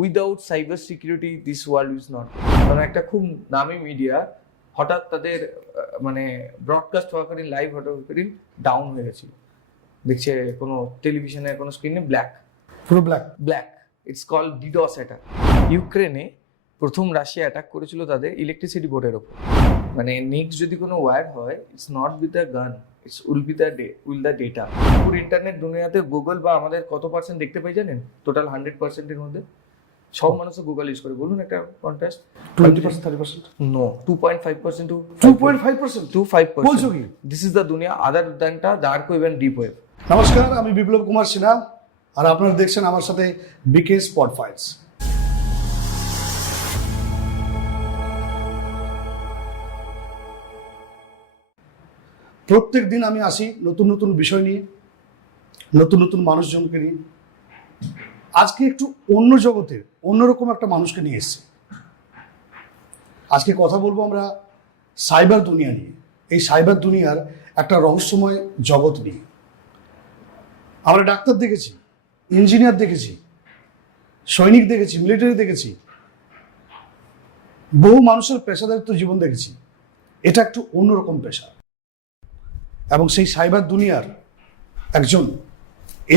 Without cyber security this world is not. কারণ একটা খুব নামি মিডিয়া হঠাৎ তাদের মানে ব্রডকাস্ট হওয়াকালীন লাইভ হওয়াকালীন ডাউন হয়ে গেছিল, দেখছে কোনো টেলিভিশনের কোনো স্ক্রিনে পুরো black. It's called DDoS attack. ইউক্রেনে প্রথম রাশিয়া অ্যাটাক করেছিল তাদের ইলেকট্রিসিটি বোর্ডের ওপর। মানে নেক্সট যদি কোনো ওয়্যার হয়, it's not with the gun, it's will the data. পুরো ইন্টারনেট দুনিয়াতে গুগল বা আমাদের কত পার্সেন্ট দেখতে পাই জানেন? টোটাল 100%-এর মধ্যে সব মানুষও গুগল ইউজ করে। বলুন একটা কন্ট্রাস্ট। 20%, 30%? No, 2.5% to 2.5%? 5%. বলছো কি? This is the দুনিয়া other than the dark web and deep web. নমস্কার, আমি বিপ্লব কুমার সিনহা, আর আপনারা দেখছেন আমার সাথে বিকে স্পট ফাইলস। প্রত্যেক দিন আমি আসি নতুন নতুন বিষয় নিয়ে, নতুন নতুন মানুষজনকে নিয়ে। আজকে একটু অন্য জগতের অন্যরকম একটা মানুষকে নিয়ে এসেছি। আজকে কথা বলবো আমরা সাইবার দুনিয়া নিয়ে, এই সাইবার দুনিয়ার একটা রহস্যময় জগৎ নিয়ে। আমরা ডাক্তার দেখেছি, ইঞ্জিনিয়ার দেখেছি, সৈনিক দেখেছি, মিলিটারি দেখেছি, বহু মানুষের পেশাদারিত্ব জীবন দেখেছি। এটা একটু অন্যরকম পেশা, এবং সেই সাইবার দুনিয়ার একজন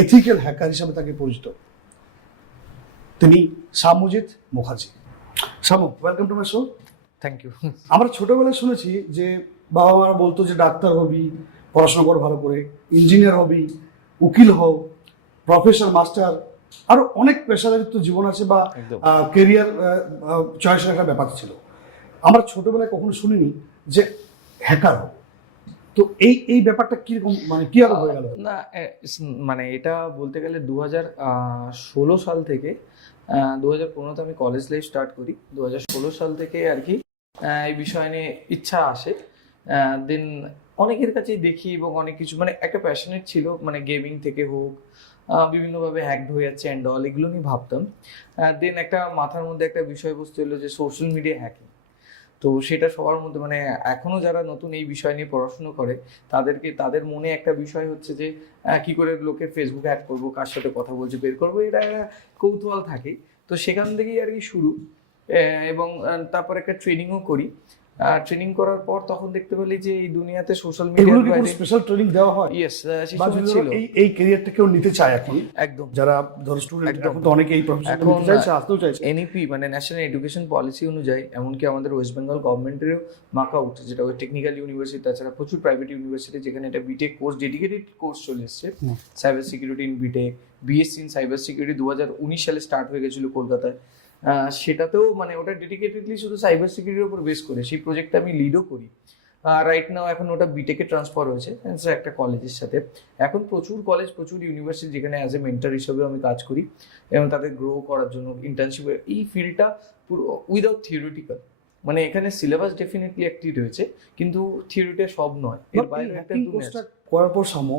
এথিক্যাল হ্যাকার হিসাবে তাকে পরিচিত। তিনি Samajit Mukherjee. Samu, welcome to my show. Thank you. আমরা ছোটবেলায় শুনেছি যে বাবা মারা বলতো যে ডাক্তার হবি, পড়াশোনা কর ভালো করে, ইঞ্জিনিয়ার হবি, উকিল হও, প্রফেসর, মাস্টার, আরো অনেক পেশাদারিত্ব জীবন আছে বা কেরিয়ার চয়েসের একটা ব্যাপার ছিল। আমরা ছোটবেলায় কখনো শুনিনি যে হ্যাকার হবে। তো এই ব্যাপারটা কিরকম, মানে কি আর হয়ে গেল? না, মানে এটা বলতে গেলে 2016 সাল থেকে 2015-তে আমি কলেজ লাইফ স্টার্ট করি। 2016 সাল থেকে আর কি এই বিষয় নিয়ে ইচ্ছা আসে। দেন অনেকের কাছেই দেখি এবং অনেক কিছু মানে একটা প্যাশনেট ছিল, মানে গেমিং থেকে হোক, বিভিন্নভাবে হ্যাকড হয়ে যাচ্ছে অ্যান্ড অল, এগুলো নিয়ে ভাবতাম। দেন একটা মাথার মধ্যে একটা বিষয়বস্তু এলো যে সোশ্যাল মিডিয়া হ্যাকিং। তো সেটা সবার মধ্যে মানে এখনো যারা নতুন এই বিষয় নিয়ে পড়াশুনো করে তাদের মনে একটা বিষয় হচ্ছে যে কি করে লোকের ফেসবুক হ্যাক করবো, কার সাথে কথা বলছে বের করবো, এটা কৌতূহল থাকে। তো সেখান থেকেই আর কি শুরু। এবং তারপর একটা ট্রেনিংও করি। ট্রেনিং করার পর তখন দেখতে পেলি যে এই দুনিয়াতে সোশ্যাল মিডিয়ার বাইরে স্পেশাল ট্রেনিং দেওয়া হয়। ইয়েস, ছিল। এই ক্যারিয়ারটা কেউ নিতে চায় এখন, একদম যারা ধরো স্টুডেন্ট, এখন তো অনেকে এই প্রফেশনে নিতে চাইছে, আসতেও চাইছে। এনইপি মানে ন্যাশনাল এডুকেশন পলিসি অনুযায়ী, এমনকি আমাদের ওয়েস্ট বেঙ্গল গভর্নমেন্টেরও মার্কআউট, যেটা ওই টেকনিক্যাল ইউনিভার্সিটি, তাছাড়া প্রচুর প্রাইভেট ইউনিভার্সিটি যেখানে এটা বিটেক কোর্স, ডেডিকেটেড কোর্স চলে এসছে। Cyber security in BTech, BSc in cyber security 2019 সালে স্টার্ট হয়ে গেছিল কলকাতায়। সেটাতেও মানে ওটা ডেডিকেটেডলি শুধু সাইবার সিকিউরিটির উপর বেস করে সেই প্রজেক্টটা আমি লিডও করি। রাইট নাও এখন ওটা বিটেকে ট্রান্সফার হয়েছে একটা কলেজের সাথে। এখন প্রচুর কলেজ, প্রচুর ইউনিভার্সিটি যেখানে অ্যাজ এ মেন্টর হিসেবেও আমি কাজ করি এবং তাদের গ্রো করার জন্য ইন্টার্নশিপ। এই ফিল্ডটা পুরো উইদাউট থিওরিটিক্যাল, মানে এখানে সিলেবাস ডেফিনেটলি একটি রয়েছে, কিন্তু থিওরিটা সব নয়। এর বাইরে একটা কোর্সটা করার পর সামো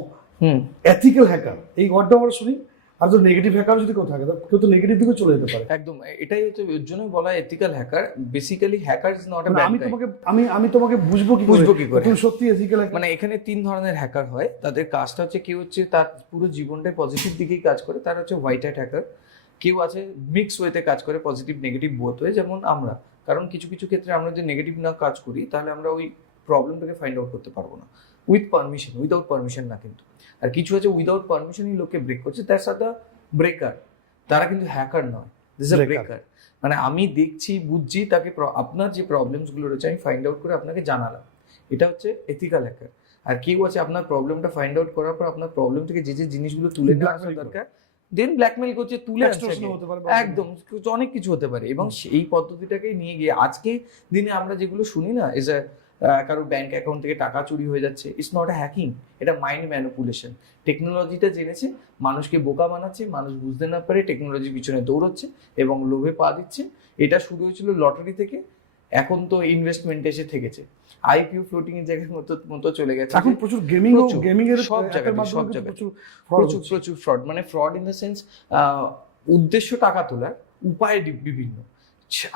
এথিক্যাল হ্যাকার এই ওয়ার্ডটা আমরা শুনি, আর তো নেগেটিভ হ্যাকার যদি কেউ থাকে, কেউ তো নেগেটিভ দিকে চলে যেতে পারে। একদম, এটাই হচ্ছে এর জন্যই বলা ethical hacker. Basically hacker is not a bad guy. আমি তোমাকে বুঝবো কি করে তুমি সত্যি এথিক্যাল হ্যাকার? মানে এখানে 3 ধরনের হ্যাকার হয়। তাদের কাজটা হচ্ছে, কেউ হচ্ছে তার পুরো জীবনটাই পজিটিভ দিকেই কাজ করে, তার হচ্ছে হোয়াইট হ্যাট হ্যাকার। কেউ আছে মিক্স ওয়েতে কাজ করে, পজিটিভ নেগেটিভ বোথ হয়ে, যেমন আমরা। কারণ কিছু কিছু ক্ষেত্রে আমরা যদি নেগেটিভ না কাজ করি তাহলে আমরা ওই প্রবলেমটাকে ফাইন্ড আউট করতে পারবো না উইথ পারমিশন, উইদাউট পারমিশন না কিন্তু। আর কিছু আছে উইদাউট পারমিশনই লোককে ব্রেক করছে, তার সাথে ব্রেকার, তারা কিন্তু হ্যাকার নয়, দিস ইজ আ ব্রেকার। মানে আমি দেখছি, বুঝছি, তাকে আপনার যে প্রবলেমসগুলো রয়েছে আমি ফাইন্ড আউট করে আপনাকে জানালাম, এটা হচ্ছে এথিক্যাল হ্যাকার। আর কেউ আছে আপনার প্রবলেমটা ফাইন্ড আউট করার পর আপনার প্রবলেম থেকে যে যে জিনিসগুলো তুলে নেওয়া দরকার, দেন ব্ল্যাকমেল করছে, তুলে আনছে। একদম, অনেক কিছু হতে পারে। এবং এই পদ্ধতিটাকে নিয়ে গিয়ে আজকে দিনে আমরা যেগুলো শুনি না, এজ এ কারো ব্যাংক অ্যাকাউন্ট থেকে টাকা চুরি হয়ে যাচ্ছে, ইটস নট এ হ্যাকিং, এটা মাইন্ড ম্যানিপুলেশন। টেকনোলজিটা জেনেছে, মানুষকে বোকা বানাচ্ছে, মানুষ বুঝতে না পারে টেকনোলজির পিছনে দৌড়চ্ছে এবং লোভে পা দিচ্ছে। এটা শুরু হয়েছিল লটারি থেকে, এখন তো ইনভেস্টমেন্ট এসে থেকেছে, আইপিও ফ্লোটিং এর জায়গার মতো চলে গেছে। এখন প্রচুর গেমিং এর সব জায়গায় প্রচুর ফ্রড, মানে ফ্রড ইন দ্য সেন্স উদ্দেশ্য টাকা তোলার, উপায় বিভিন্ন,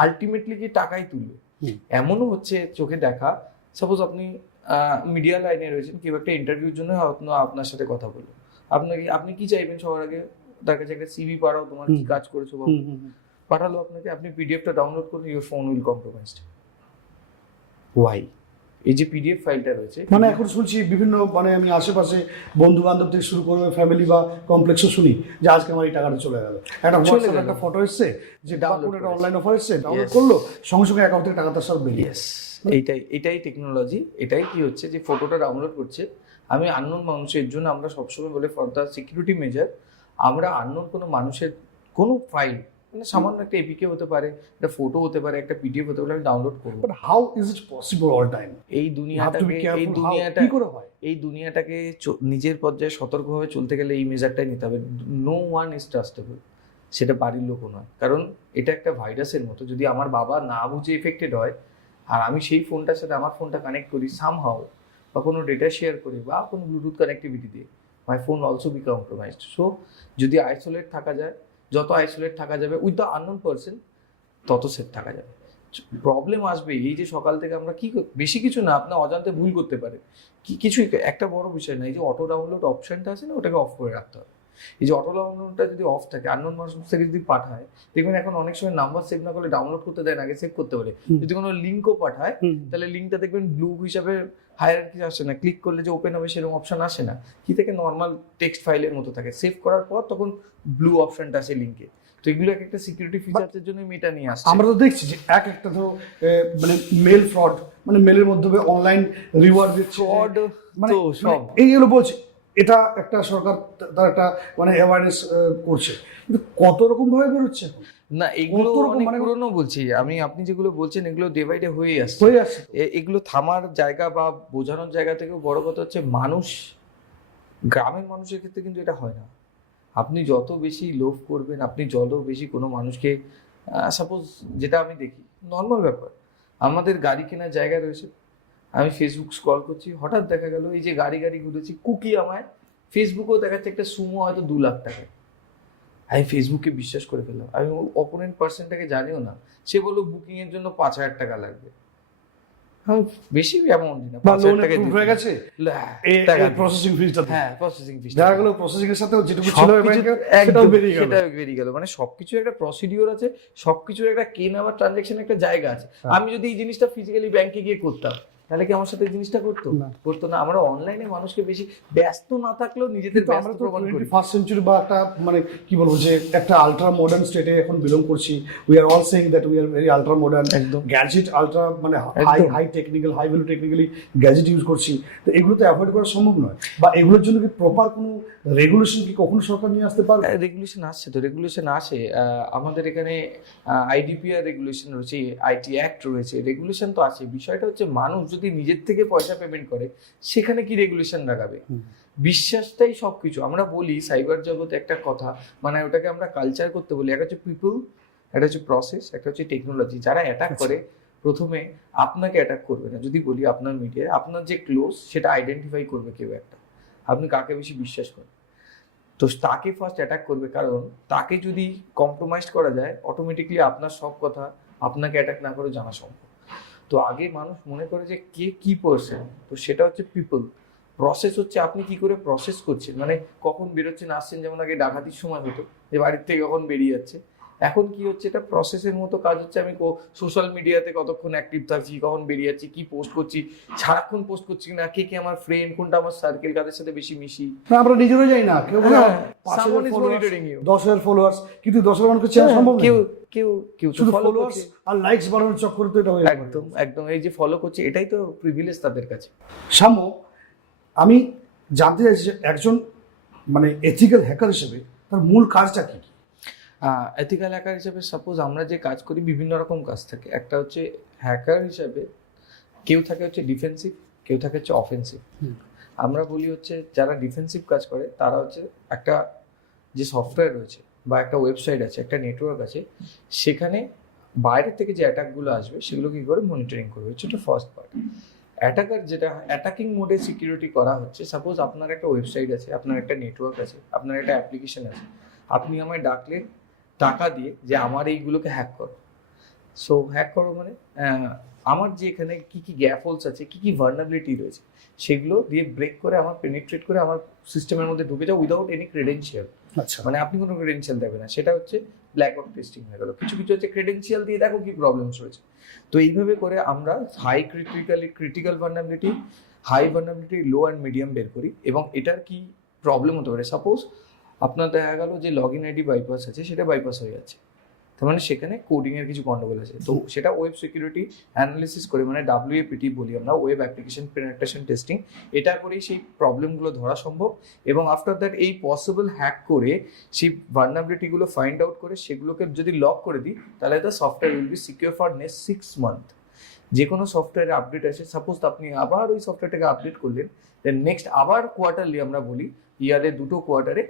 আলটিমেটলি কি টাকাই তুলবে। এমনও হচ্ছে চোখে দেখা, সাপোজ আপনি মিডিয়া লাইনে রয়েছেন, কেউ একটা ইন্টারভিউর জন্য আপনার সাথে কথা বললো, আপনি কি চাইবেন সবার আগে তার কাছে একটা সিভি পাঠাও, তোমার কি কাজ করেছো বাবু। পাঠালো আপনাকে, আপনি পিডিএফটা ডাউনলোড করুন, your phone will compromised. Why? এই যে পিডিএফ ফাইলটা রয়েছে, মানে এখন শুনছি বিভিন্ন, মানে আমি আশেপাশে বন্ধু বান্ধব থেকে শুরু করে ফ্যামিলি বা কমপ্লেক্সও শুনি যে আজকে আমার এই টাকাটা চলে গেল, একটা হোয়াটসঅ্যাপ একটা ফটো এসছে যে Download একটা অনলাইন অফার এসছে, ডাউনলোড Yes. করলো, সঙ্গে সঙ্গে অ্যাকাউন্ট থেকে টাকা তার সব বেরিয়ে ইয়েস, এটাই টেকনোলজি। এটাই কি হচ্ছে যে ফটোটা ডাউনলোড করছে, আমি আননোন মানুষের জন্য আমরা সবসময় বলে ফর দ্য সিকিউরিটি মেজার, আমরা আননোন কোনো মানুষের কোনো ফাইল, মানে সামান্য একটা এপিকে হতে পারে, একটা ফটো হতে পারে, একটা পিডিএফ হতে পারে, আমি ডাউনলোড করবো। But how is it possible all time? এই দুনিয়াটাকে নিজের পর্যায়ে সতর্কভাবে চলতে গেলে এই মেজারটাই নিতে হবে। নো ওয়ান ইজ ট্রাস্টেবল, সেটা বাড়ির লোকও নয়, কারণ এটা একটা ভাইরাসের মতো। যদি আমার বাবা না বুঝে এফেক্টেড হয় আর আমি সেই ফোনটার সাথে আমার ফোনটা কানেক্ট করি সামহাও, বা কোনো ডেটা শেয়ার করি বা কোনো ব্লুটুথ কানেক্টিভিটি দিয়ে, my phone also be compromised. So যদি আইসোলেট থাকা যায়, যত আইসোলেট থাকা যাবে উইথ দ্য আননোন পারসন, তত সেফ থাকা যাবে। প্রবলেম আসবে এই যে সকাল থেকে আমরা বেশি কিছু না, আপনার অজান্তে ভুল করতে পারে কিছুই একটা বড় বিষয় না, এই যে অটো ডাউনলোড অপশনটা আছে না, ওটাকে অফ করে রাখতে হবে। এই যে অটো ডাউনলোডটা যদি অফ থাকে, আননোন মানুষ থেকে যদি পাঠায়, দেখবেন এখন অনেক সময় নাম্বার সেভ না করলে ডাউনলোড করতে দেয় না, আগে সেভ করতে বলে। যদি কোনো লিঙ্কও পাঠায় তাহলে লিঙ্কটা দেখবেন ব্লু হিসাবে হায়ারার্কি আসে না, ক্লিক করলে যে ওপেন হবে সেরকম অপশন আসে না, কি থেকে নর্মাল টেক্সট ফাইলের মতো থাকে। সেভ করার পর তখন ব্লু অপশনটা আসে লিঙ্কে। তো এগুলো একটা সিকিউরিটি ফিচারের জন্য এটা নিয়ে আসছে। আমরা তো দেখছি যে একটা ধরো মানে মেল ফ্রড, মানে মেলের মাধ্যমে অনলাইন রিওয়ার্ড দিচ্ছে, ফ্রড মানে তো সব এইগুলো বলছে, এটা একটা সরকার তার একটা মানে অ্যাওয়ারনেস করছে, কিন্তু কত রকম ভাবে বেরোচ্ছে এখন না, এগুলো কত রকম, অনেক মানে পুরনো বলছি আমি, আপনি যেগুলো বলছেন এগুলো ডে বাই ডে হয়ে আসছে। হয়ে আসছে। এগুলো থামার জায়গা বা বোঝানোর জায়গা থেকেও বড় কথা হচ্ছে মানুষ, গ্রামের মানুষের ক্ষেত্রে কিন্তু এটা হয় না। আপনি যত বেশি লোভ করবেন, আপনি যত বেশি কোনো মানুষকে, সাপোজ যেটা আমি দেখি নর্মাল ব্যাপার, আমাদের গাড়ি কেনার জায়গা রয়েছে, আমি ফেসবুক স্ক্রল করছি, হঠাৎ দেখা গেল এই যে গাড়ি ঘুরেছি, কুকি আমায় ফেসবুকেও দেখাচ্ছে একটা সুমো হয়তো 2 লাখ টাকায়। আমি ফেসবুকে বিশ্বাস করে ফেললাম, আমি অপোনেন্ট পার্সনটাকে জানিও না, সে বললো বুকিং এর জন্য 5,000 টাকা লাগবে। আমি বেশি অ্যামাউন্ট দিই না, বা 5,000 লোন টাকা অ্যাপ্রুভ হয়ে গেছে, এই প্রসেসিং ফিসটা, হ্যাঁ প্রসেসিং ফিস দেখা গেল প্রসেসিং এর সাথেও যেটুকু ছিল ব্যাংকের সেটাও বেরিয়ে গেল। সেটাও বেরিয়ে গেল। মানে সবকিছু একটা প্রসিডিওর আছে, সবকিছুর একটা কেনা বা ট্রানজাকশন একটা জায়গা আছে। আমি যদি এই জিনিসটা ফিজিক্যালি ব্যাংকে গিয়ে করতাম তাহলে কি আমার সাথে এই জিনিসটা করতো না। করতো না। আমরা অনলাইনে মানুষকে বেশি ব্যস্ত না থাকলেও নিজেদের কিন্তু আমরা ব্যস্ত তো প্রমাণ করি। 21st সেঞ্চুরি বা একটা মানে কি বলবো যে একটা আলট্রা মডার্ন স্টেটে এখন বিলং করছি। We are all saying that we are very ultra modern, একদম। গ্যাজেট আলট্রা মানে একদম। High technical, high value technically gadget use করছি। তো এগুলো তো অ্যাভয়েড করা সম্ভব নয়, বা এগুলোর জন্য কি প্রপার কোনো রেগুলেশন কি কখনো সরকার নিয়ে আসতে পারবে? রেগুলেশন আসছে তো, রেগুলেশন আসে। আমাদের এখানে আইডিপিআর রেগুলেশন রয়েছে, আইটি অ্যাক্ট রয়েছে, রেগুলেশন তো আছে। বিষয়টা হচ্ছে মানুষ যদি নিজের থেকে পয়সা পেমেন্ট করে সেখানে কি রেগুলেশন লাগাবে? বিশ্বাসটাই সবকিছু। আমরা বলি সাইবার জগতে একটা কথা, মানে ওটাকে আমরা কালচার করতে বলি, একটা হচ্ছে পিপল, একটা হচ্ছে প্রসেস, একটা হচ্ছে টেকনোলজি। যারা অ্যাটাক করে প্রথমে আপনাকে অ্যাটাক করবে না, যদি বলি আপনার মিডিয়ায় আপনার যে ক্লোজ সেটা আইডেন্টিফাই করবে কেউ একটা, আপনি কাকে বেশি বিশ্বাস করেন, তো তাকে ফার্স্ট অ্যাটাক করবে। কারণ তাকে যদি কম্প্রোমাইজ করা যায় অটোমেটিকলি আপনার সব কথা আপনাকে অ্যাটাক না করে জানা সম্ভব। তো আগে মানুষ মনে করে যে কে কি পারসন, তো সেটা হচ্ছে পিপল। প্রসেস হচ্ছে আপনি কি করে প্রসেস করছেন, মানে কখন বেরোচ্ছেন আসছেন। যেমন আগে ডাকাতির সময় হতো যে বাড়ির থেকে কখন বেরিয়ে যাচ্ছে, এখন কি হচ্ছে এটা প্রসেসের মতো কাজ হচ্ছে। আমি সোশ্যাল মিডিয়াতে কতক্ষণ অ্যাক্টিভ থাকছি, কখন বেরিয়ে যাচ্ছি, কি পোস্ট করছি, সারাক্ষণ পোস্ট করছি না, কে কে আমার ফ্রেন্ড, কোনটা আমার সার্কেল, কাদের সাথে বেশি মিশি। না, আমরা নিজেরাই যাই না, কেউ বলে হ্যাঁ, 5,000 someone is followers, monitoring you. 10,000 followers, কিন্তু 10,000 মানুষকে চেনা সম্ভব না। কেউ কেউ কেউ তো শুধু ফলো ফলোয়ার্স করছে। আর লাইকস বাড়ানোর চক্করে তো এটা হয়ে যাবে। একদম একদম, এই যে ফলো করছে এটাই তো প্রিভিলেজ তাদের কাছে। সাম্য, আমি জানতে চাইছি যে একজন মানে এথিক্যাল হ্যাকার হিসেবে তার মূল কাজটা কি? এথিক্যাল হ্যাকার হিসেবে সাপোজ আমরা যে কাজ করি, বিভিন্ন রকম কাজ থাকে। একটা হচ্ছে হ্যাকার হিসেবে কেউ থাকে হচ্ছে ডিফেন্সিভ, কেউ থাকে হচ্ছে অফেন্সিভ। আমরা বলি হচ্ছে যারা ডিফেন্সিভ কাজ করে তারা হচ্ছে একটা যে সফটওয়্যার রয়েছে বা একটা ওয়েবসাইট আছে, একটা নেটওয়ার্ক আছে, সেখানে বাইরে থেকে যে অ্যাটাকগুলো আসবে সেগুলো কি করে মনিটরিং করবে, হচ্ছে এটা ফার্স্ট পার্ট। অ্যাটাকার যেটা অ্যাটাকিং মোডে সিকিউরিটি করা হচ্ছে, সাপোজ আপনার একটা ওয়েবসাইট আছে, আপনার একটা নেটওয়ার্ক আছে, আপনার একটা অ্যাপ্লিকেশন আছে, আপনি আমায় ডাকলেন টাকা দিয়ে যে আমার এইগুলোকে হ্যাক করো। সো হ্যাক করো মানে আমার যে এখানে কি কি গ্যাপ হোলস আছে, কি কি ভার্নাবিলিটি রয়েছে, সেগুলো দিয়ে ব্রেক করে আমার পেনিট্রেট করে আমার সিস্টেমের মধ্যে ঢুকে যাও উইদাউট এনি ক্রেডেনশিয়াল। আচ্ছা, মানে আপনি কোনো ক্রেডেনশিয়াল দেবেন না, সেটা হচ্ছে ব্ল্যাক বক্স টেস্টিং হয়ে গেল, কিছু কিছু হচ্ছে ক্রেডেন্সিয়াল দিয়ে দেখো কি প্রবলেমস রয়েছে। তো এইভাবে করে আমরা critical vulnerability, high vulnerability, low and medium বের করি। এবং এটার কি প্রবলেম হতে পারে, সাপোজ আপনার দেখা গেল যে লগ ইন আইডি বাইপাস আছে, সেটা বাইপাস হয়ে যাচ্ছে, তার মানে সেখানে কোডিংয়ের কিছু গন্ডগোল আছে। তো সেটা ওয়েব সিকিউরিটি অ্যানালিসিস করে, মানে WAPT বলি আমরা, ওয়েব অ্যাপ্লিকেশন পেনিট্রেশন টেস্টিং, এটা করেই সেই প্রবলেমগুলো ধরা সম্ভব। এবং আফটার দ্যাট এই পসিবল হ্যাক করে সেই ভালনারেবিলিটিগুলো ফাইন্ড আউট করে সেগুলোকে যদি লক করে দিই, তাহলে the software will be secure for next 6 month. যে কোনো সফটওয়্যারে আপডেট আছে, সাপোজ আপনি আবার ওই সফটওয়্যারটাকে আপডেট করলেন, দেন নেক্সট আবার কোয়ার্টারলি, আমরা বলি ইয়ারে 2টো কোয়ার্টারে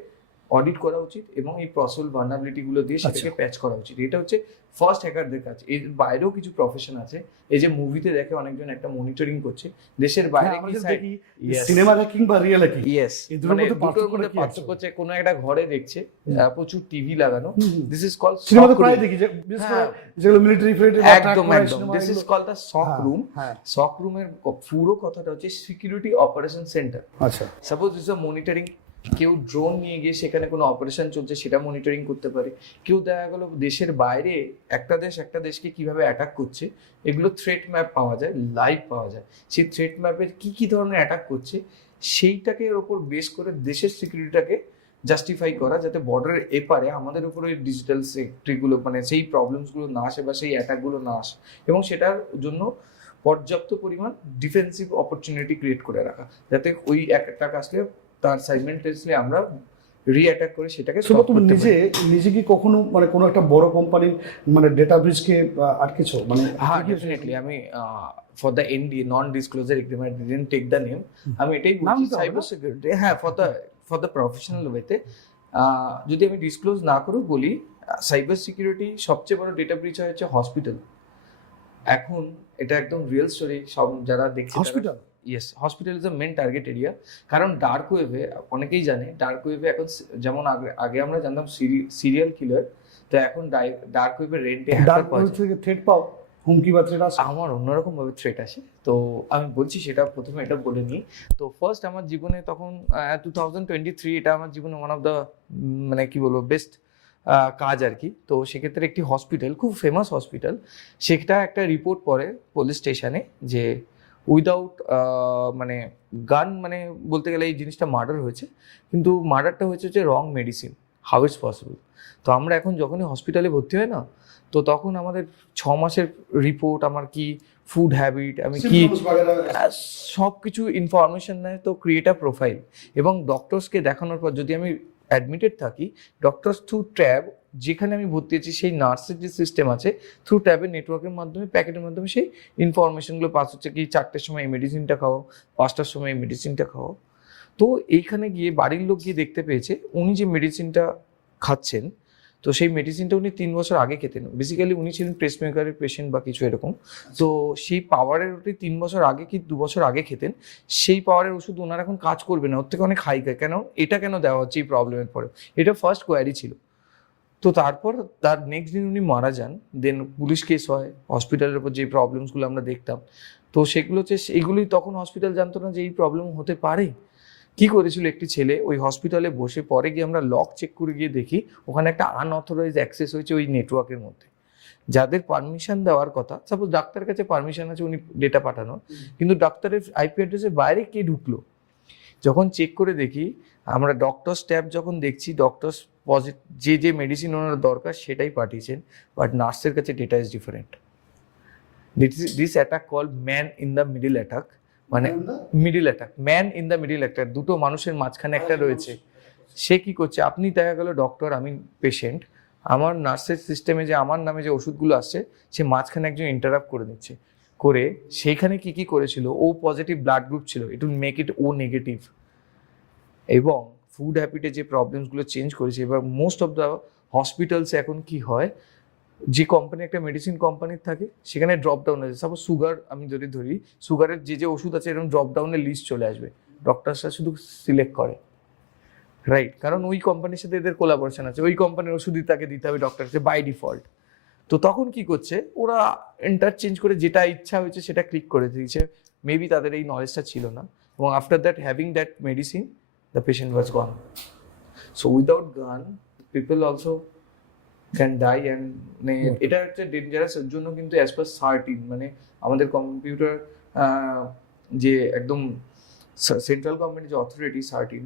অডিট করা উচিত এবং এই পসিবল ভালনারেবিলিটিগুলো দিয়ে সেটাকে প্যাচ করা উচিত। এটা হচ্ছে ফার্স্ট হ্যাকারদের কাজ। এর বাইরেও কিছু প্রফেশন আছে, এই যে মুভিতে দেখে অনেকজন একটা মনিটরিং করছে, দেশের বাইরে কি সিনেমা হ্যাকিং বা রিয়েল হ্যাকিং, ইয়েস, এই দুটোর মধ্যে দুটোর মধ্যে পার্থক্য হচ্ছে কোনো একটা ঘরে দেখছে প্রচুর টিভি লাগানো, দিস ইজ কল্ড সিনেমাতে প্রায় দেখি যে বিশেষ করে যেগুলো মিলিটারি ফিল্ডে একদম দিস ইজ কল্ড দ্য সক রুম। সক রুমের পুরো কথাটা হচ্ছে সিকিউরিটি অপারেশন সেন্টার। আচ্ছা, সাপোজ দিস আ মনিটরিং, কেউ ড্রোন নিয়ে গিয়ে সেখানে কোনো অপারেশন চলছে সেটা মনিটরিং করতে পারে, কেউ দেখা গেল দেশের বাইরে একটা দেশকে কিভাবে অ্যাটাক করছে, এগুলো থ্রেট ম্যাপ পাওয়া যায়, লাইভ পাওয়া যায়। সেই থ্রেট ম্যাপের কি ধরনের অ্যাটাক করছে সেইটাকে ওপর বেস করে দেশের সিকিউরিটিটাকে জাস্টিফাই করা, যাতে বর্ডারের এপারে আমাদের উপর ওই ডিজিটাল সেক্টরিগুলো, মানে সেই প্রবলেমসগুলো না আসে বা সেই অ্যাটাকগুলো না আসে, এবং সেটার জন্য পর্যাপ্ত পরিমাণ ডিফেন্সিভ অপরচুনিটি ক্রিয়েট করে রাখা, যাতে ওই অ্যাটাক আসলে তার সাইমেন্টাসলি আমরা রিঅ্যাটাক করে সেটাকে সব তুমি নিজে কি কখনো মানে কোনো একটা বড় কোম্পানির মানে ডেটা ব্রিচকে আটকেছো? মানে হ্যাঁ, ডেফিনেটলি। আমি for the ND, non disclosure agreement, didn't take the name, আমি এটাই বলছি সাইবার সিকিউরিটি, হ্যাঁ, ফর দ্য প্রফেশনাল ওয়েতে যদি আমি ডিসক্লোজ না করেও বলি, সাইবার সিকিউরিটি সবচেয়ে বড় ডেটা ব্রিচ হচ্ছে হসপিটাল। এখন এটা একদম রিয়েল স্টোরি, সব যারা দেখছে hospital, yes, hospital is the main target area. কারণ ডার্ক ওয়েভে, অনেকেই জানে ডার্ক ওয়েভে এখন যেমন আগে আমরা জানতাম সিরিয়াল কিলার, তো এখন ডার্ক ওয়েভে রেন্টে হ্যাকার পাওয়া যায়। থ্রেট পাও, হুমকি বা থ্রেট আসে? আমার অন্যরকম ভাবে থ্রেট আসে, তো আমি বলছি সেটা প্রথমে এটা বলে নিই। তো ফার্স্ট আমার জীবনে তখন 2023, এটা আমার জীবনে ওয়ান অফ দ্য মানে কি বলবো বেস্ট কাজ আর কি। তো সেক্ষেত্রে একটি হসপিটাল, খুব ফেমাস হসপিটাল, সেটা একটা রিপোর্ট পড়ে পুলিশ স্টেশনে যে উইদাউট মানে গান, মানে বলতে গেলে এই জিনিসটা মার্ডার হয়েছে, কিন্তু মার্ডারটা হয়েছে যে রং মেডিসিন, হাউ ইটস পসিবল। তো আমরা এখন যখনই হসপিটালে ভর্তি হয় না, তো তখন আমাদের 6 মাসের রিপোর্ট, আমার কি ফুড হ্যাবিট, আমি কি সব কিছু ইনফরমেশন নেয়, তো ক্রিয়েট আ প্রোফাইল। এবং ডক্টরসকে দেখানোর পর যদি আমি অ্যাডমিটেড থাকি, ডক্টরস থ্রু ট্যাব, যেখানে আমি ভর্তি আছি সেই নার্সের যে সিস্টেম আছে, থ্রু ট্যাবের নেটওয়ার্কের মাধ্যমে, প্যাকেটের মাধ্যমে সেই ইনফরমেশনগুলো পাস হচ্ছে, কি 4টের সময় এই মেডিসিনটা খাও, 5টার সময় এই মেডিসিনটা খাও। তো এইখানে গিয়ে বাড়ির লোক গিয়ে দেখতে পেয়েছে উনি যে মেডিসিনটা খাচ্ছেন, তো সেই মেডিসিনটা উনি 3 বছর আগে খেতেন। বেসিক্যালি উনি ছিলেন পেসমেকারের পেশেন্ট বা কিছু এরকম। তো সেই পাওয়ারের ওটি 3 বছর আগে কি 2 বছর আগে খেতেন, সেই পাওয়ারের ওষুধ ওনার এখন কাজ করবে না, ওর থেকে অনেক হাই খায়, কেন এটা কেন দেওয়া হচ্ছে এই প্রবলেমের পরে, এটা ফার্স্ট কোয়ারি ছিল। তো তারপর তার নেক্সট দিন উনি মারা যান, দেন পুলিশ কেস হয়, হসপিটালের উপর যে প্রবলেমসগুলো আমরা দেখতাম, তো সেগুলো হচ্ছে, এইগুলোই তখন হসপিটাল জানতো না যে এই প্রবলেম হতে পারে। কি করেছিল একটি ছেলে, ওই হসপিটালে বসে, পরে গিয়ে আমরা লক চেক করে গিয়ে দেখি ওখানে একটা আনঅথরাইজ অ্যাক্সেস হয়েছে ওই নেটওয়ার্কের মধ্যে, যাদের পারমিশন দেওয়ার কথা, সাপোজ ডাক্তারের কাছে পারমিশন আছে উনি ডেটা পাঠানোর, কিন্তু ডাক্তারের আইপি অ্যাড্রেসের বাইরে কে ঢুকলো। যখন চেক করে দেখি, আমরা ডক্টরস ট্যাব যখন দেখছি, ডক্টরস যে মেডিসিন ওনার দরকার সেটাই পাঠিয়েছেন, বাট নার্সের কাছে data is different. This attack call man in the middle attack, মানে middle attack, man in the middle attack, দুটো মানুষের মাঝখানে একটা রয়েছে। সে কি করছে, আপনি দেখা গেল ডক্টর, আমি পেশেন্ট, আমার নার্সের সিস্টেমে যে আমার নামে যে ওষুধগুলো আসছে, সে মাঝখানে একজন ইন্টারাপ্ট করে দিচ্ছে, করে সেইখানে কি করেছিল, ও পজিটিভ ব্লাড গ্রুপ ছিল, it will make it O negative. এবং ফুড হ্যাবিটে যে প্রবলেমসগুলো চেঞ্জ করেছে। এবার মোস্ট অফ দ্য হসপিটালসে এখন কি হয়, যে কোম্পানি একটা মেডিসিন কোম্পানির থাকে, সেখানে ড্রপ ডাউন আছে, সাপোজ সুগার আমি যদি ধরি, সুগারের যে ওষুধ আছে এরকম ড্রপ ডাউনের লিস্ট চলে আসবে, ডক্টরসরা শুধু সিলেক্ট করে, রাইট, কারণ ওই কোম্পানির সাথে এদের কোলাবোরেশন আছে, ওই কোম্পানির ওষুধই তাকে দিতে হবে ডক্টরকে বাই ডিফল্ট। তো তখন কি করছে ওরা, ইন্টারচেঞ্জ করে যেটা ইচ্ছা হয়েছে সেটা ক্লিক করে দিয়েছে, মেবি তাদের এই নলেজটা ছিল না, এবং after that having that medicine, the patient was gone. So without gun, people also can die and মানে এটা হচ্ছে ডেঞ্জারাস এর জন্য কিন্তু অ্যাজ পার সার্টিন মানে আমাদের কম্পিউটার যে একদম সেন্ট্রাল গভর্নমেন্ট যে অথরিটি সার্টিন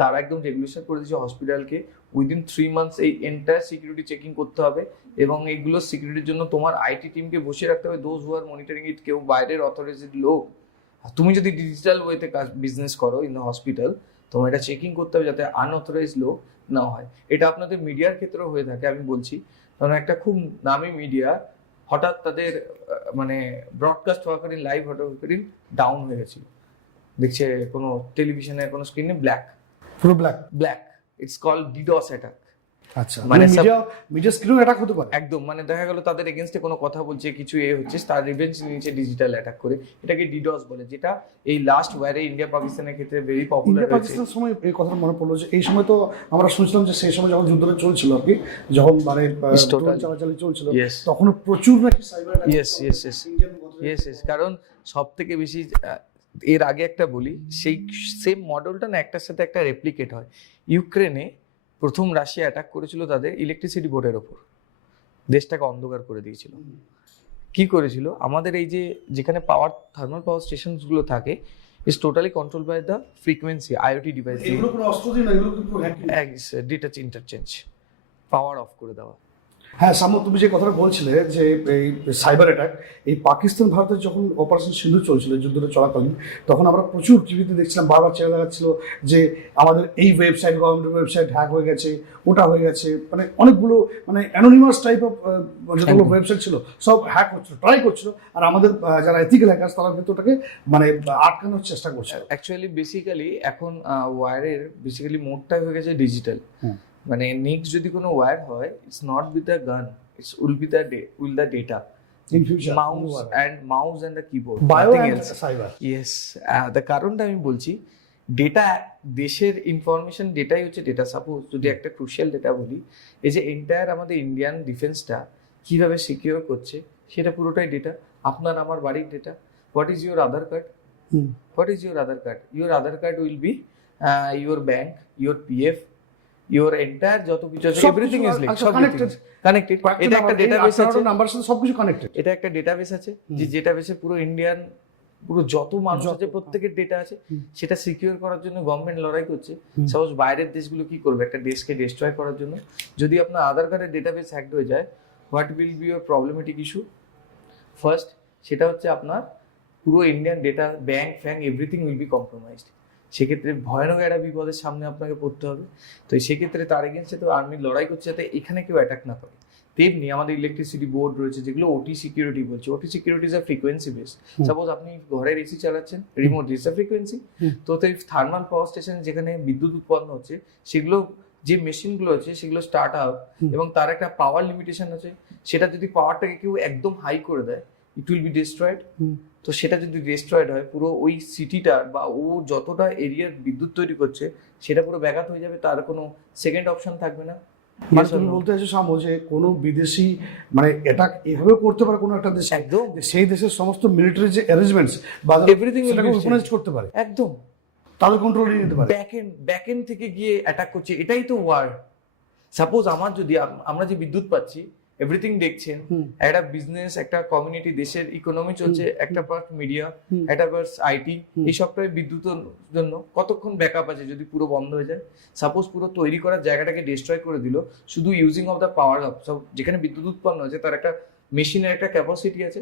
তারা একদম রেগুলেশন করে দিয়েছে হসপিটালকে উইদিন 3 মান্থস এই এন্টায়ার সিকিউরিটি চেকিং করতে হবে এবং এইগুলো সিকিউরিটির জন্য তোমার আইটি টিমকে বসিয়ে রাখতে হবে দোজ হু আর মনিটরিং ইট কেউ বাইরের অথরাইজড লোক তুমি যদি ডিজিটাল ওয়েতে কাজ বিজনেস করো ইন দ্য হসপিটাল তোমার এটা চেকিং করতে হবে যাতে আনঅথরাইজ লোক না হয় এটা আপনাদের মিডিয়ার ক্ষেত্রেও হয়ে থাকে আমি বলছি কারণ একটা খুব নামি মিডিয়া হঠাৎ তাদের মানে ব্রডকাস্ট হওয়াকালীন লাইভ হওয়াকালীন ডাউন হয়ে গেছিল দেখছে কোনো টেলিভিশনের কোনো স্ক্রিনে পুরো black. It's called DDoS attack আচ্ছা, মানে মানে মিডিয়া স্ক্রিন অ্যাটাক হতে পারে একদম মানে দেখা গেল তাদের এগেনস্টে কোনো কথা বলছে কিছু হচ্ছে তার রিভেঞ্জ নিয়েছে ডিজিটাল অ্যাটাক করে এটাকে ডিডস বলে যেটা এই লাস্ট ওয়ারে ইন্ডিয়া পাকিস্তানের ক্ষেত্রে ভেরি পপুলার ইন্ডিয়া হয়েছে পাকিস্তান সময় এই কথা মনে পড়লো যে এই সময় তো আমরা শুনছিলাম যে সেই সময় যখন যুদ্ধটা চলছিল আর কি, যখন মানে Totally. চালাচালি চলছিল Yes. তখন প্রচুর নাকি সাইবার ইয়েস কারণ সব থেকে বেশি এর আগে একটা বলি সেই সেম মডেলটা না একটার সাথে একটা রেপ্লিকেট হয় ইউক্রেনে প্রথম রাশিয়া অ্যাটাক করেছিল তাদের ইলেকট্রিসিটি বোর্ডের ওপর দেশটাকে অন্ধকার করে দিয়েছিল কি করেছিল আমাদের এই যে যেখানে থার্মাল পাওয়ার স্টেশনগুলো থাকে is totally control by the frequency IoT device দিয়ে এগুলো কোনো অস্ত্র দিয়ে না, এগুলো কিন্তু hacking। Data interchange power off করে দেওয়া হ্যাঁ সামু, তুমি যে কথাটা বলছিলে যে এই সাইবার অ্যাটাক, এই পাকিস্তান ভারতের যখন অপারেশন সিন্ধু চলছিল যুদ্ধটা চলাকালীন, তখন আমরা প্রচুর টিভিতে দেখছিলাম বারবার চেয়ে দেখাচ্ছিল যে আমাদের এই ওয়েবসাইট গভর্নমেন্ট ওয়েবসাইট হ্যাক হয়ে গেছে, ওটা হয়ে গেছে, মানে অনেকগুলো মানে অ্যানোনিমাস টাইপ অফ যতগুলো ওয়েবসাইট ছিল সব হ্যাক হচ্ছিল, ট্রাই করছিল, আর আমাদের যারা এথিক্যাল হ্যাকার্স তারা কিন্তু ওটাকে মানে আটকানোর চেষ্টা করছে। অ্যাকচুয়ালি বেসিক্যালি এখন ওয়্যারের বেসিক্যালি মোডটাই হয়ে গেছে ডিজিটাল মানে নেক্সট যদি কোনো ওয়্যার হয় it's not with the gun it's will the data in future mouse and the keyboard bio and cyber. Yes the কারণটা আমি বলছি ডেটা দেশের ইনফরমেশন ডেটাই হচ্ছে ডেটা সাপোজ যদি একটা ক্রুশিয়াল ডেটা বলি এই যে এন্টায়ার আমাদের ইন্ডিয়ান ডিফেন্সটা কিভাবে সিকিউর করছে সেটা পুরোটাই ডেটা আপনার আমার বাড়ির data what is your Aadhaar card your aadhar card will be your bank your pf your entire যত কিছু আছে এভরিথিং ইজ লিংক সব কানেক্টেড এটা একটা ডেটাবেস আছে নাম্বার সাথে সবকিছু কানেক্টেড। এটা একটা ডেটাবেস আছে যে ডেটাবেসে পুরো ইন্ডিয়ান পুরো যত মানুষ আছে প্রত্যেকের ডেটা আছে সেটা সিকিউর করার জন্য গভর্নমেন্ট লড়াই করছে সাপোজ বাইরের দেশগুলো কি করবে একটা দেশকে ডিস্ট্রয় করার জন্য যদি আপনার আধার কার্ডের ডেটাবেস হ্যাকড হয়ে যায় what will be your problematic issue first সেটা হচ্ছে আপনার পুরো ইন্ডিয়ান ডেটা ব্যাংক ফ্যাঙ্ক এভরিথিং উইল বি কম্প্রোমাইজড সেক্ষেত্রে ভয়ানক একটা বিপদের সামনে আপনাকে পড়তে হবে তো সেক্ষেত্রে তার এগেন্সে তো আর্মি লড়াই করছে যাতে এখানে কেউ অ্যাটাক না করে তেমনি আমাদের ইলেকট্রিসিটি বোর্ড রয়েছে যেগুলো ওটি সিকিউরিটি বলছে ওটি security is a frequency base suppose আপনি ঘরের এসি চালাচ্ছেন রিমোট ইজ আ ফ্রিকোয়েন্সি তো থার্মাল পাওয়ার স্টেশন যেখানে বিদ্যুৎ উৎপন্ন হচ্ছে সেগুলো যে মেশিনগুলো আছে সেগুলো স্টার্ট আপ এবং তার একটা পাওয়ার লিমিটেশন আছে সেটা যদি পাওয়ারটাকে কেউ একদম হাই করে দেয় ইট উইল বি ডিস্ট্রয়েড তো সেটা যদি ডিস্ট্রয়েড হয় পুরো ওই সিটিটার বা ও যতটা এরিয়ার বিদ্যুৎ তৈরি করছে সেটা পুরো ব্যাঘাত হয়ে যাবে তার কোনো সেকেন্ড অপশন থাকবে না মানে তুমি বলতে চাইছো সামো যে কোনো বিদেশি মানে এটা এভাবে করতে পারে কোনো একটা দেশ একদম সেই দেশের সমস্ত মিলিটারি যে অ্যারেঞ্জমেন্টস বা এভরিথিং অর্গানাইজ করতে পারে একদম তাদের কন্ট্রোল নিয়ে নিতে পারে ব্যাকএন্ড থেকে গিয়ে অ্যাটাক করছে এটাই তো ওয়ার সাপোজ আমার যদি আমরা যে বিদ্যুৎ পাচ্ছি এভরিথিং দেখছেন একটা বিজনেস একটা কমিউনিটি দেশের ইকোনমি চলছে একটা পার্ট মিডিয়া একটা পার্ট আইটি এই সবটাই বিদ্যুতের জন্য কতক্ষণ ব্যাকআপ আছে যদি পুরো বন্ধ হয়ে যায় সাপোজ পুরো তৈরি করার জায়গাটাকে ডিস্ট্রয় করে দিল শুধু using of the power up সব যেখানে বিদ্যুৎ উৎপন্ন হয়েছে তার একটা মেশিনের একটা ক্যাপাসিটি আছে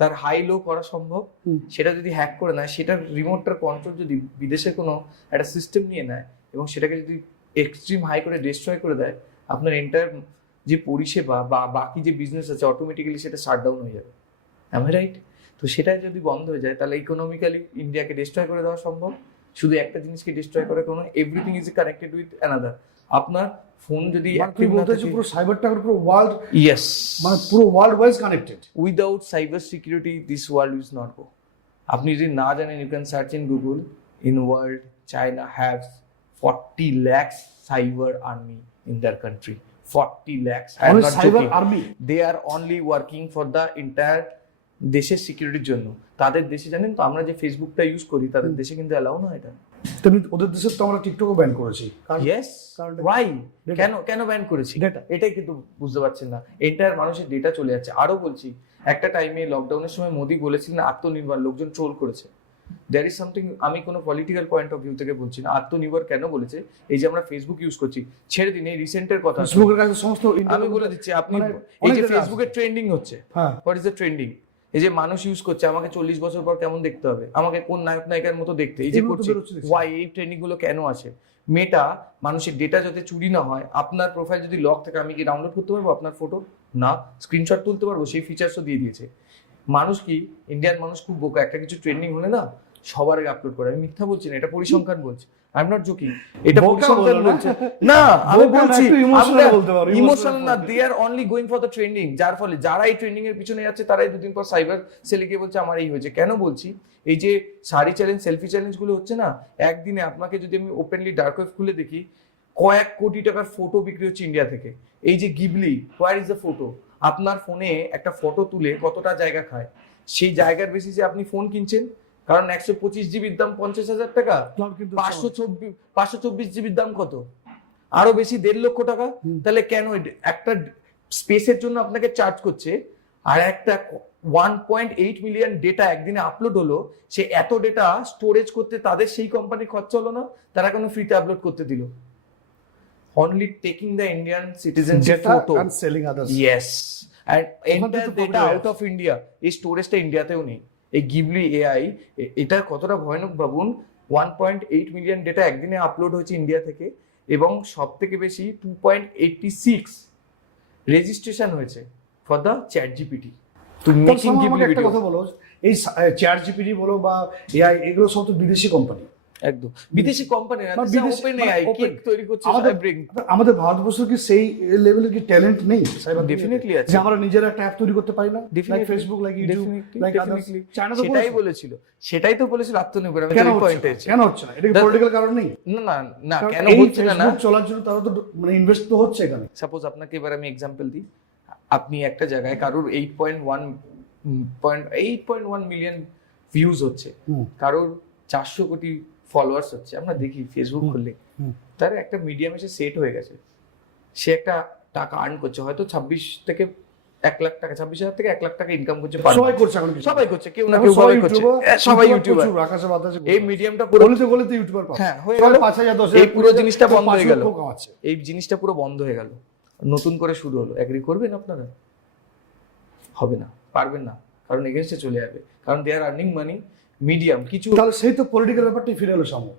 তার হাই লো করা সম্ভব সেটা যদি হ্যাক করে নেয় সেটার রিমোটটার কন্ট্রোল যদি বিদেশে কোনো একটা সিস্টেম নিয়ে নেয় এবং সেটাকে যদি এক্সট্রিম হাই করে ডিস্ট্রয় করে দেয় আপনার এন্টায়ার যে পরিষেবা বা বাকি যে বিজনেস আছে অটোমেটিক্যালি সেটা শাটডাউন হয়ে যাবে আমি রাইট তো সেটা যদি বন্ধ হয়ে যায় তাহলে ইকোনমিক্যালি ইন্ডিয়াকে ডিস্ট্রয় করে দেওয়া সম্ভব শুধু একটা জিনিসকে ডিস্ট্রয় করে কোনো everything is connected with another আপনার ফোন যদি অ্যাক্টিভ না থাকে পুরো সাইবারটা পুরো ওয়ার্ল্ড ইয়েস মানে পুরো world wise connected without cyber security this world is not go আপনি যদি না জানেন you can search in Google in world China haves 40 lakhs cyber army in their country 40 lakhs. I am not cyber joking. army They are only working for the entire দেশের সিকিউরিটির জন্য। তাদের দেশে জানেন তো আমরা যে ফেসবুকটা ইউজ করি তাদের দেশে কিন্তু অ্যালাউ না এটা। তেমনি ওদের দেশে তো আমরা টিকটকও ব্যান করেছি। ইয়েস, কারণটা কি? ওয়াই? Data. কেন ব্যান করেছি? Data. এটাই কিন্তু বুঝতে পারছেন না, এন্টায়ার মানুষের ডেটা চলে যাচ্ছে। আরো বলছি, একটা টাইমে লকডাউনের সময় মোদি বলেছিলেন আত্মনির্ভর, লোকজন ট্রোল করেছে। দেয়ার ইজ সামথিং, আমি কোনো পলিটিক্যাল পয়েন্ট অফ ভিউ থেকে বলছি না, আত্মনির্ভর কেন বলেছে? এই যে আমরা ফেসবুক ইউজ করছি, ছেড়ে দিন এই রিসেন্টের কথা। ফেসবুকের কাছে সমস্ত আমি বলে দিচ্ছি, আপনি মানে এই অনেক যে data ফেসবুকের আছে। ট্রেন্ডিং হচ্ছে, হ্যাঁ, হোয়াট ইজ দ্য ট্রেন্ডিং? এই যে মানুষ ইউজ করছে, আমাকে 40 বছর পর কেমন দেখতে হবে, আমাকে কোন নায়ক নায়িকার মতো দেখতে, এই যে এগুলো তো করছে, বেরোচ্ছে দেখছি। ওয়াই? এই ট্রেন্ডিং গুলো কেন আছে? মেটা মানুষের ডেটা যাতে চুরি না হয়, আপনার প্রোফাইল যদি লক থাকে আমি কি ডাউনলোড করতে পারবো আপনার ফটো? না। স্ক্রিনশট তুলতে পারবো? সেই ফিচার্সও দিয়ে দিয়েছে। মানুষ কি, ইন্ডিয়ান মানুষ খুব বোকা, একটা কিছু ট্রেন্ডিং হলে না সবার আগে আপলোড করে। আমি মিথ্যা বলছি না, এটা পরিসংখ্যান বলছে, আই এম নট জোকিং, এটা বোকা পরিসংখ্যান বলো না। বলছে। না আমি বোকা না, বলছি একটু emotional বলতে পারো, ইমোশনাল না, emotional they are only going for the trending. যার ফলে যারা এই ট্রেন্ডিং এর পিছনে যাচ্ছে তারাই দুদিন পর সাইবার সেলে গিয়ে বলছে আমার এই হয়েছে। কেন বলছি? এই যে শাড়ি চ্যালেঞ্জ, সেলফি চ্যালেঞ্জ গুলো হচ্ছে না, একদিনে আপনাকে যদি আমি ওপেনলি ডার্ক ওয়েব খুলে দেখি, কয়েক কোটি টাকার ফটো বিক্রি হচ্ছে ইন্ডিয়া থেকে। এই যে Ghibli, where is the photo? আপনার ফোনে একটা ফটো তুলে কতটা জায়গা খায়, সেই জায়গার বেসিসে আপনি ফোন কিনছেন। কারণ 125 জিবির দাম 50,000 টাকা, Cloud কিন্তু 524 জিবির দাম কত? আরো বেশি, 1.5 লক্ষ টাকা। তাহলে কেন একটা স্পেসের জন্য আপনাকে চার্জ করছে, আর একটা 1.8 মিলিয়ন ডেটা একদিনে আপলোড হলো, সে এত ডেটা স্টোরেজ করতে তাদের সেই কোম্পানির খরচা হলো না, তারা কেন ফ্রিতে আপলোড করতে দিল? Only taking the Indian citizenship data photo, and selling others. Yes, and ওখান থেকে entire তো data problem out of India, এই স্টোরেজটা ইন্ডিয়াতেও নেই। এই গিবলি এআই, এটা কতটা ভয়ানক ভাবুন। 1.8 মিলিয়ন ডেটা একদিনে আপলোড হয়েছে ইন্ডিয়া থেকে, এবং সব থেকে বেশি 2.86 রেজিস্ট্রেশন হয়েছে for the ChatGPT too তাহলে মেকিং সামা, গিবলি আমাকে একটা ভিডিও। কথা বলো, এই চ্যাট জিপিটি বলো বা এআই, এগুলো সব তো বিদেশি কোম্পানি। একদম বিদেশি কোম্পানি না, মানে বিদেশি- ওপেন মানে এআই open। কেক তৈরি করছে আমাদের Fabric। আমাদের ভারতবর্ষের কি সেই লেভেলের কি ট্যালেন্ট নেই সাইবার Definitely আছে। যে আমরা নিজেরা একটা অ্যাপ তৈরি করতে পারি না? Like Definitely, Facebook, like YouTube, definitely, like others. definitely। China তো সেটাই বলেছে। সেটাই তো বলেছিল আত্মনির্ভর। আমি কেন তো এই হচ্ছে পয়েন্টে না? কেন হচ্ছে না? এটা কি The- পলিটিক্যাল কারণ নেই? না না না, কারণ কেন এই হচ্ছে না? ফেসবুক চলার জন্য তারা তো মানে ইনভেস্ট তো হচ্ছে এখানে। সাপোজ আপনাকে এবার আমি এক্সাম্পল দিই, আপনি একটা জায়গায় কারোর 8.1 মিলিয়ন ভিউজ হচ্ছে, হুম। কারোর 400 কোটি ফলোয়ার্স হচ্ছে, আমরা দেখি ফেসবুক খুললে হুম। তার একটা মিডিয়াম এসে সেট হয়ে গেছে, সে একটা টাকা আর্ন করছে, হয়তো 26 থেকে 1 লাখ টাকা, 26,000 থেকে 1 লাখ টাকা ইনকাম করছে per সবাই month। করছে এখন কিছু। সবাই করছে, কেউ না এখন কেউ সবাই ভাবে করছে, ইউটিউবার, সবাই ইউটিউবার। প্রচুর আকাশে বাতাসে এই মিডিয়ামটা পুরো গলিতে গলিতে ইউটিউবার পাচ্ছে। হ্যাঁ হয়ে সবাই গেল, 5,000, 10,000, এই পুরো জিনিসটা বন্ধ 5 হয়ে গেল, লক্ষ কামাচ্ছে। এই জিনিসটা পুরো বন্ধ হয়ে গেল, নতুন করে শুরু হলো। এগ্রি করবেন আপনারা? হবে না, পারবেন না, কারণ এগেনস্টে চলে যাবে, কারণ দে আর আর্নিং মানি। মিডিয়াম কিছু তাহলে সেই তো পলিটিক্যাল ব্যাপারটাই ফিরে এলো সামনে।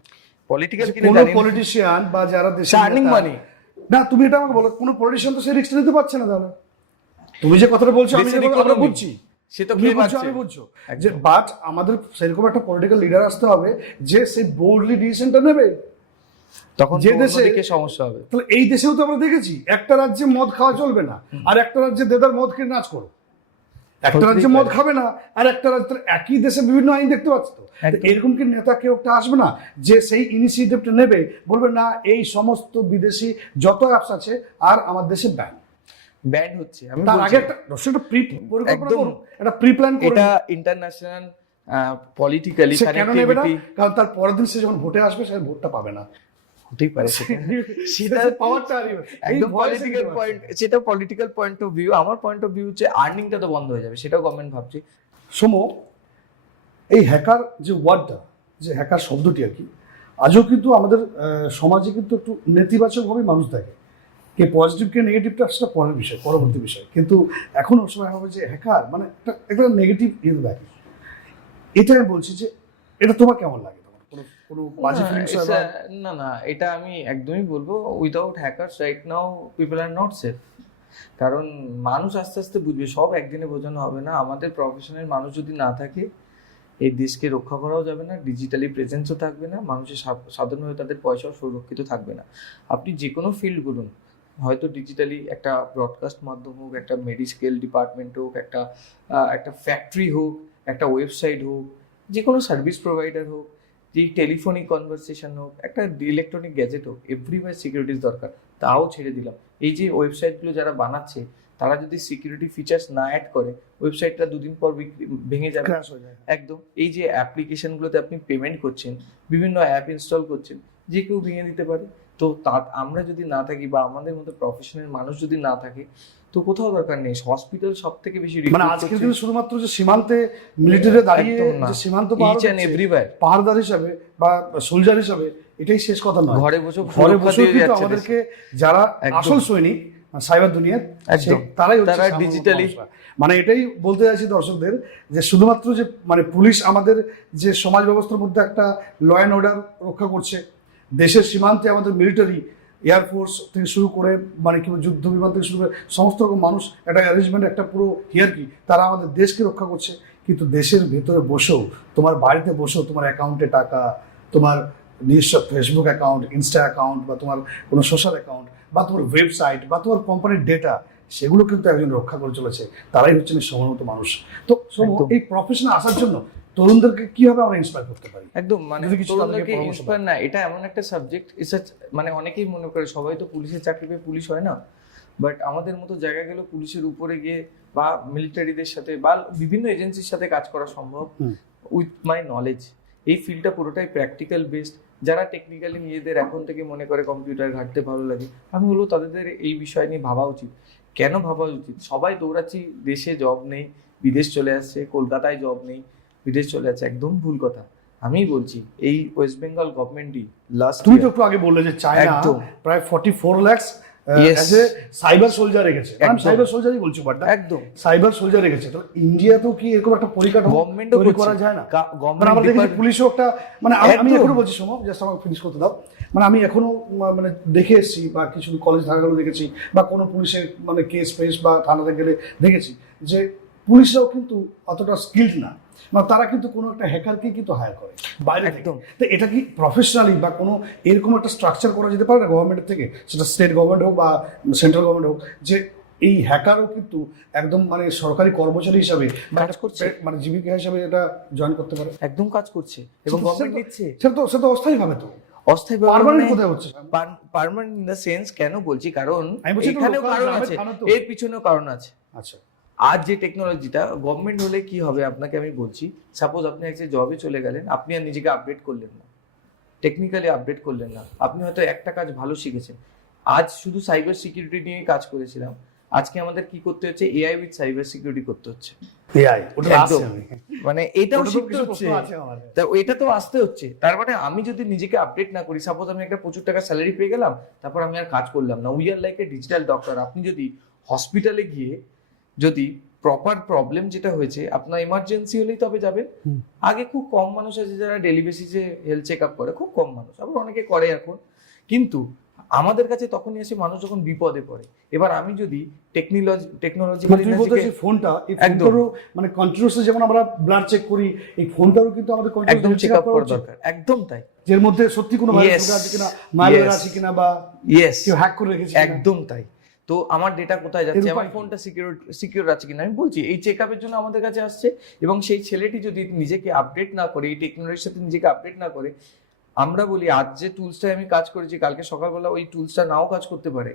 পলিটিক্যাল যে কোনো পলিটিশিয়ান বা যারা দেশে আর্নিং মানি, না, তুমি এটা আমাকে বলো, কোনো পলিটিশিয়ান তো সেই রিস্ক নিতে পারছে না। তাহলে তুমি যে কথাটা বলছো, আমি দেশের যে আমরা economy, বুঝছি, সে তো তুমি খেয়ে বুঝছো, পাচ্ছে। আমি বুঝছো, যে বাট আমাদের সেরকম একটা পলিটিক্যাল লিডার আসতে হবে যে সেই বোল্ডলি ডিসিশনটা নেবে। তখন যে যে দেশে- দেশে সমস্যা হবে। তাহলে এই দেশেও তো আমরা দেখেছি, একটা রাজ্যে মদ খাওয়া চলবে না, আর একটা রাজ্যে দেদার মদ খেয়ে নাচ করো। একটা হতেই রাজ্যে মদ পারে। খাবে না, আর একটা রাজ্যে, একই দেশে বিভিন্ন আইন দেখতে পাচ্ছ তো। একদম। এরকম কি নেতা কেউ একটা আসবে না যে সেই ইনিশিয়েটিভটা নেবে, বলবে না এই সমস্ত বিদেশি যত অ্যাপস আছে আর আমার দেশে ব্যান? ব্যান্ড হচ্ছে, আমি তার বলছি, আগে একটা একটা পরিকল্পনা একদম। করুন, একটা প্রি প্ল্যান করুন। এটা ইন্টারন্যাশনাল পলিটিক্যালি সে কেন নেবে না? কানেক্টিভিটি কারণ তার পরের দিন সে যখন ভোটে আসবে, সে ভোটটা পাবে না। হতেই পারে সেটা। সেটা পাওয়ারটা হারিয়ে একদম পলিটিক্যাল পয়েন্ট, সেটা পলিটিক্যাল পয়েন্ট অফ ভিউ। আমার পয়েন্ট অফ ভিউ হচ্ছে আর্নিংটা তো বন্ধ হয়ে যাবে, সেটাও গভর্নমেন্ট ভাবছে। সোমো, এই হ্যাকার যে ওয়ার্ডটা, যে হ্যাকার শব্দটি আর কি, আজও কিন্তু আমাদের সমাজে কিন্তু একটু নেতিবাচকভাবে মানুষ দেখে। কে পজিটিভ কে নেগেটিভটা সেটা পরের বিষয়, পরবর্তী বিষয়, কিন্তু এখন ওর সময় হবে যে হ্যাকার মানে একটা নেগেটিভ ইয়ে দেখে। এটা আমি বলছি যে এটা তোমার কেমন লাগে? তোমার কোনো বাজে ফিলিংস হয় বা না না, এটা আমি একদমই বলবো, without hackers right now people are not safe. কারণ মানুষ আস্তে আস্তে বুঝবে, সব একদিনে বোঝানো হবে না। আমাদের প্রফেশনের মানুষ যদি না থাকে, এই দেশকে রক্ষা করাও যাবে না, ডিজিটালি প্রেজেন্সও থাকবে না, মানুষের সাধারণভাবে তাদের পয়সাও সুরক্ষিত থাকবে না। আপনি যে কোনো ফিল্ড বলুন, হয়তো ডিজিটালি একটা ব্রডকাস্ট মাধ্যম হোক, একটা মেডিকেল ডিপার্টমেন্ট হোক, একটা ফ্যাক্টরি হোক, একটা ওয়েবসাইট হোক, যে কোনো সার্ভিস প্রোভাইডার হোক, যে টেলিফোনিক কনভারসেশন হোক, একটা ইলেকট্রনিক গ্যাজেট হোক, এভরিওয়্যার সিকিউরিটিস দরকার। তাও ছেড়ে দিলাম, এই যে ওয়েবসাইটগুলো যারা বানাচ্ছে তারা যদি সিকিউরিটি ফিচার্স না অ্যাড করে ওয়েবসাইটটা দুদিন পর ভেঙে যাবে, ক্র্যাশ হয়ে যায়। একদম। এই যে অ্যাপ্লিকেশনগুলোতে আপনি পেমেন্ট করছেন, বিভিন্ন অ্যাপ ইনস্টল করছেন, যে কেউ ভেঙে দিতে পারে। তো আমরা যদি না থাকি বা আমাদের মতো প্রফেশনাল মানুষ যদি না থাকে, তো কোথাও দরকার নেই। হসপিটাল সব থেকে বেশি মানে আজকের দিনে শুধুমাত্র যে সীমান্তে মিলিটারি দাঁড়িয়ে যে সীমান্ত পাহাড়দার হিসাবে বা সোলজার হিসাবে এটাই শেষ কথা নয়। ঘরে বসে কিন্তু আমাদেরকে যারা আসল সৈনিক সাইবার দুনিয়ার তারাই ডিজিটালি, মানে এটাই বলতে চাইছি দর্শকদের যে শুধুমাত্র যে মানে পুলিশ আমাদের যে সমাজ ব্যবস্থার মধ্যে একটা ল অ্যান্ড অর্ডার রক্ষা করছে, দেশের সীমান্তে আমাদের মিলিটারি এয়ারফোর্স থেকে শুরু করে মানে কি যুদ্ধ বিমান থেকে শুরু করে সমস্ত রকম মানুষ একটা অ্যারেঞ্জমেন্ট, একটা পুরো হিয়ারকি, তারা আমাদের দেশকে রক্ষা করছে। কিন্তু দেশের ভেতরে বসেও, তোমার বাড়িতে বসেও তোমার অ্যাকাউন্টে টাকা, তোমার নিজস্ব ফেসবুক অ্যাকাউন্ট, ইনস্টা অ্যাকাউন্ট বা তোমার কোনো সোশ্যাল অ্যাকাউন্ট বা তোমার ওয়েবসাইট বা তোমার কোম্পানির ডেটা, সেগুলো কিন্তু একজন রক্ষা করে চলেছে। তারাই হচ্ছেন সমন্বিত মানুষ। তো এই প্রফেশনে আসার জন্য তরুণদেরকে কিভাবে আমরা ইন্সপায়ার করতে পারি? একদম, মানে তরুণদেরকে ইন্সপায়ার না, এটা এমন একটা সাবজেক্ট, মানে অনেকেই মনে করে সবাই তো পুলিশের চাকরি পেয়ে পুলিশ হয় না, বাট আমাদের মতো জায়গা গেলে পুলিশের উপরে গিয়ে বা মিলিটারিদের সাথে বা বিভিন্ন এজেন্সির সাথে কাজ করা সম্ভব উইথ মাই নলেজ। এই ফিল্ডটা পুরোটাই প্র্যাকটিক্যাল বেসড। যারা টেকনিক্যালি নিজেদের এখন থেকে মনে করে কম্পিউটার ঘাঁটতে ভালো লাগে, আমি বলবো তাদের এই বিষয় নিয়ে ভাবা উচিত। কেন ভাবা উচিত? সবাই দৌড়াচ্ছি, দেশে জব নেই, বিদেশ চলে আসছে, কলকাতায় জব নেই, বিদেশ চলে যাচ্ছে, একদম ভুল কথা। আমি বলছি এই ওয়েস্ট বেঙ্গল গভর্নমেন্টই লাস্ট, তুমি তো একটু আগে বললে যে চায়না প্রায় 44 লাখ সাইবার সোলজার রেখেছে। আমি সাইবার সোলজারই বলছি, বাট একদম সাইবার সোলজার রেখেছে। তো ইন্ডিয়াতেও কি এরকম একটা পরিকাঠামো তৈরি করা যায় না? মানে আমরা দেখি পুলিশও একটা, মানে আমি এখনো বলছি সময় জাস্ট আমাকে ফিনিশ করতে দাও। মানে আমি এখনো মানে দেখে এসেছি বা কিছু কলেজ ধারাগুলো দেখেছি বা কোনো পুলিশের মানে কেস ফেস বা থানাতে গেলে দেখেছি যে পুলিশরাও কিন্তু অতটা স্কিলড না, মানে তারা কিন্তু কোনো একটা হ্যাকারকেই কিন্তু হায়ার করে বাইরে একদম। তো এটা কি প্রফেশনালি বা কোনো এরকম একটা স্ট্রাকচার করা যেতে পারে না গভর্নমেন্টের থেকে, সেটা স্টেট গভর্নমেন্ট হোক বা সেন্ট্রাল গভর্নমেন্ট হোক, যে এই হ্যাকারও কিন্তু একদম মানে সরকারি কর্মচারী হিসাবে কাজ করছে, মানে জীবিকা হিসাবে এটা জয়েন করতে পারে? একদম কাজ করছে এবং গভর্নমেন্ট নিচ্ছে। সে তো অস্থায়ী ভাবে, তো অস্থায়ী পার্মানেন্ট কোথায় হচ্ছে? পার্মানেন্ট ইন দ্য সেন্স কেন বলছি, কারণ এখানেও কারণ আছে, এর পিছনেও কারণ আছে। আচ্ছা, আজ যে টেকনোলজিটা গভর্নমেন্ট হলে কি হবে আপনাকে আমি বলছি, সাপোজ আপনি একটা জবে চলে গেলেন, আপনি আর নিজেকে আপডেট করলেন না, টেকনিক্যালি আপডেট করলেন না, আপনি হয়তো একটা কাজ ভালো শিখেছেন। আজ শুধু সাইবার সিকিউরিটি নিয়ে কাজ করেছিলাম, আজকে আমাদের কি করতে হচ্ছে, এআই উইথ সাইবার সিকিউরিটি করতে হচ্ছে। এআই মানে এটাও শিখতে হচ্ছে, এটা তো আসতে হচ্ছে। তার মানে আমি যদি নিজেকে আপডেট না করি, সাপোজ আমি একটা প্রচুর টাকা স্যালারি পেয়ে গেলাম, তারপর আমি আর কাজ করলাম না। We are like a digital doctor. আপনি যদি হসপিটালে গিয়ে যদি প্রপার প্রবলেম যেটা হয়েছে, আপনার ইমার্জেন্সি হলেই তবে যাবেন। আগে খুব কম মানুষ আছে যারা ডেলি বেসিসে হেলথ চেক আপ করে, খুব কম মানুষ, আবার অনেকে করে এখন। কিন্তু আমাদের কাছে তখনই আসে মানুষ যখন বিপদে পড়ে। এবার আমি যদি টেকনোলজি ফোনটা মানে কন্টিনিউয়াসলি যেমন আমরা ব্লাড চেক করি, এই ফোনটারও কিন্তু আমাদের একদম চেক আপ করা দরকার। একদম তাই, এর মধ্যে সত্যি কোনো ভাইরাস আছে কিনা, ম্যালওয়্যার আছে কিনা, বা কেউ হ্যাক করে রেখেছে, একদম তাই। তো আমার ডেটা কোথায় যাচ্ছে, আমার ফোনটা সিকিউর আছে কিনা, আমি বলছি এই চেক আপের জন্য আমাদের কাছে আসছে। এবং সেই ছেলেটি যদি নিজেকে আপডেট না করে, এই টেকনোলজির সাথে নিজেকে আপডেট না করে, আমরা বলি আজ যে টুলসটাই আমি কাজ করেছি, কালকে সকালবেলা ওই টুলসটা নাও কাজ করতে পারে।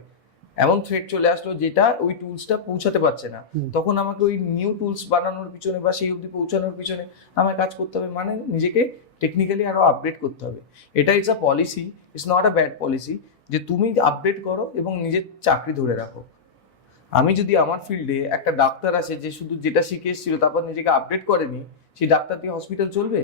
এমন থ্রেট চলে আসলো যেটা ওই টুলসটা পৌঁছাতে পারছে না, তখন আমাকে ওই নিউ টুলস বানানোর পিছনে বা সেই অবধি পৌঁছানোর পিছনে আমায় কাজ করতে হবে। মানে নিজেকে টেকনিক্যালি আরো আপডেট করতে হবে। এটা it's a policy, it's not a bad policy, যে তুমি আপডেট করো এবং নিজের চাকরি ধরে রাখো। আমি যদি আমার ফিল্ডে একটা ডাক্তার আছে যে শুধু যেটা শিখে এসেছিল তারপর নিজেকে আপডেট করেনি, সেই ডাক্তার দিয়ে হসপিটাল চলবে?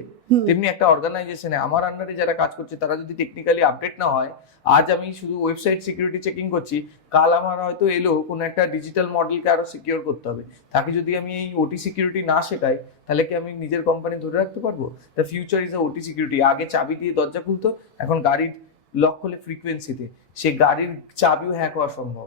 তেমনি একটা অর্গানাইজেশনে আমার আন্ডারে যারা কাজ করছে তারা যদি টেকনিক্যালি আপডেট না হয়, আজ আমি শুধু ওয়েবসাইট সিকিউরিটি চেকিং করছি, কাল আমার হয়তো এলো কোনো একটা ডিজিটাল মডেলকে আরো সিকিউর করতে হবে, তাকে যদি আমি এই ওটি সিকিউরিটি না শেখাই, তাহলে কি আমি নিজের কোম্পানি ধরে রাখতে পারবো? দ্য ফিউচার ইজ আ ওটি সিকিউরিটি। আগে চাবি দিয়ে দরজা খুলতো, এখন গাড়ির লক খুলে ফ্রিকোয়েন্সিতে, সে গাড়ির চাবিও হ্যাক হওয়া সম্ভব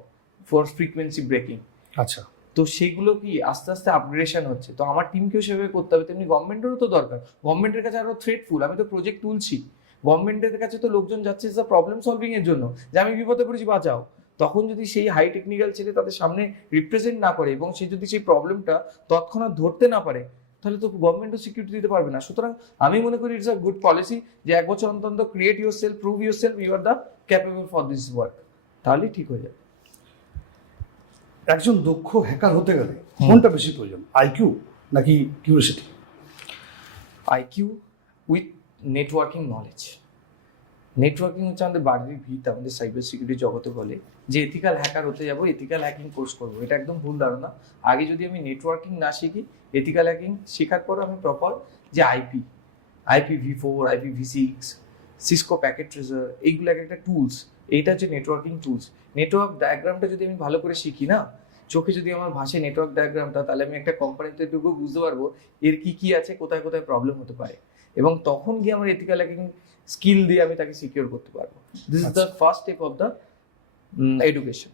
ফর ফ্রিকোয়েন্সি ব্রেকিং। আচ্ছা, তো সেগুলো কি আস্তে আস্তে আপগ্রেডেশন হচ্ছে। তো আমার টিমকেও সেভাবে করতে হবে, তেমনি গভর্নমেন্টেরও তো দরকার। গভর্নমেন্টের কাছে আরো থ্রেটফুল, আমি তো প্রজেক্ট তুলছি, গভর্নমেন্টের কাছে তো লোকজন যাচ্ছে প্রবলেম সলভিং এর জন্য, যে আমি বিপদে পড়েছি বাঁচাও। তখন যদি সেই হাই টেকনিক্যাল ছেলে তাদের সামনে রিপ্রেজেন্ট না করে এবং সে যদি সেই প্রবলেমটা তৎক্ষণাৎ ধরতে না পারে, তাহলে তো গভর্নমেন্টও সিকিউরিটি দিতে পারবে না। সুতরাং আমি মনে করি ইটস আ গুড পলিসি যে 1 বছর অন্তত create yourself, prove yourself, you are the capable for this work, তাহলেই ঠিক হয়ে যাবে। একজন দক্ষ হ্যাকার হতে গেলে কোনটা বেশি প্রয়োজন, আইকিউ নাকি curiosity? IQ with networking knowledge. Networking হচ্ছে আমাদের বাড়ির ভিত, আমাদের সাইবার সিকিউরিটি জগতে বলে যে এথিক্যাল হ্যাকার হতে যাবো, এথিক্যাল হ্যাকিং কোর্স করবো। এটা একদম ভুল ধারণা। আগে যদি আমি নেটওয়ার্কিং না শিখি, এথিক্যাল হ্যাকিং শেখার পর আমি প্রপার যে IPv4, IPv6, Cisco packet treasure, এইগুলো একটা টুলস। এইটা হচ্ছে নেটওয়ার্কিং টুলস। নেটওয়ার্ক ডায়াগ্রামটা যদি আমি ভালো করে শিখি না, চোখে যদি আমার ভাষে নেটওয়ার্ক ডায়াগ্রামটা, তাহলে আমি একটা কোম্পানিতে ঢুকে বুঝতে পারবো এর কি কি আছে, কোথায় কোথায় প্রবলেম হতে পারে, এবং তখন গিয়ে আমার এথিক্যাল হ্যাকিং স্কিল দিয়ে আমি তাকে সিকিউর করতে পারবো। This is the first step of the education.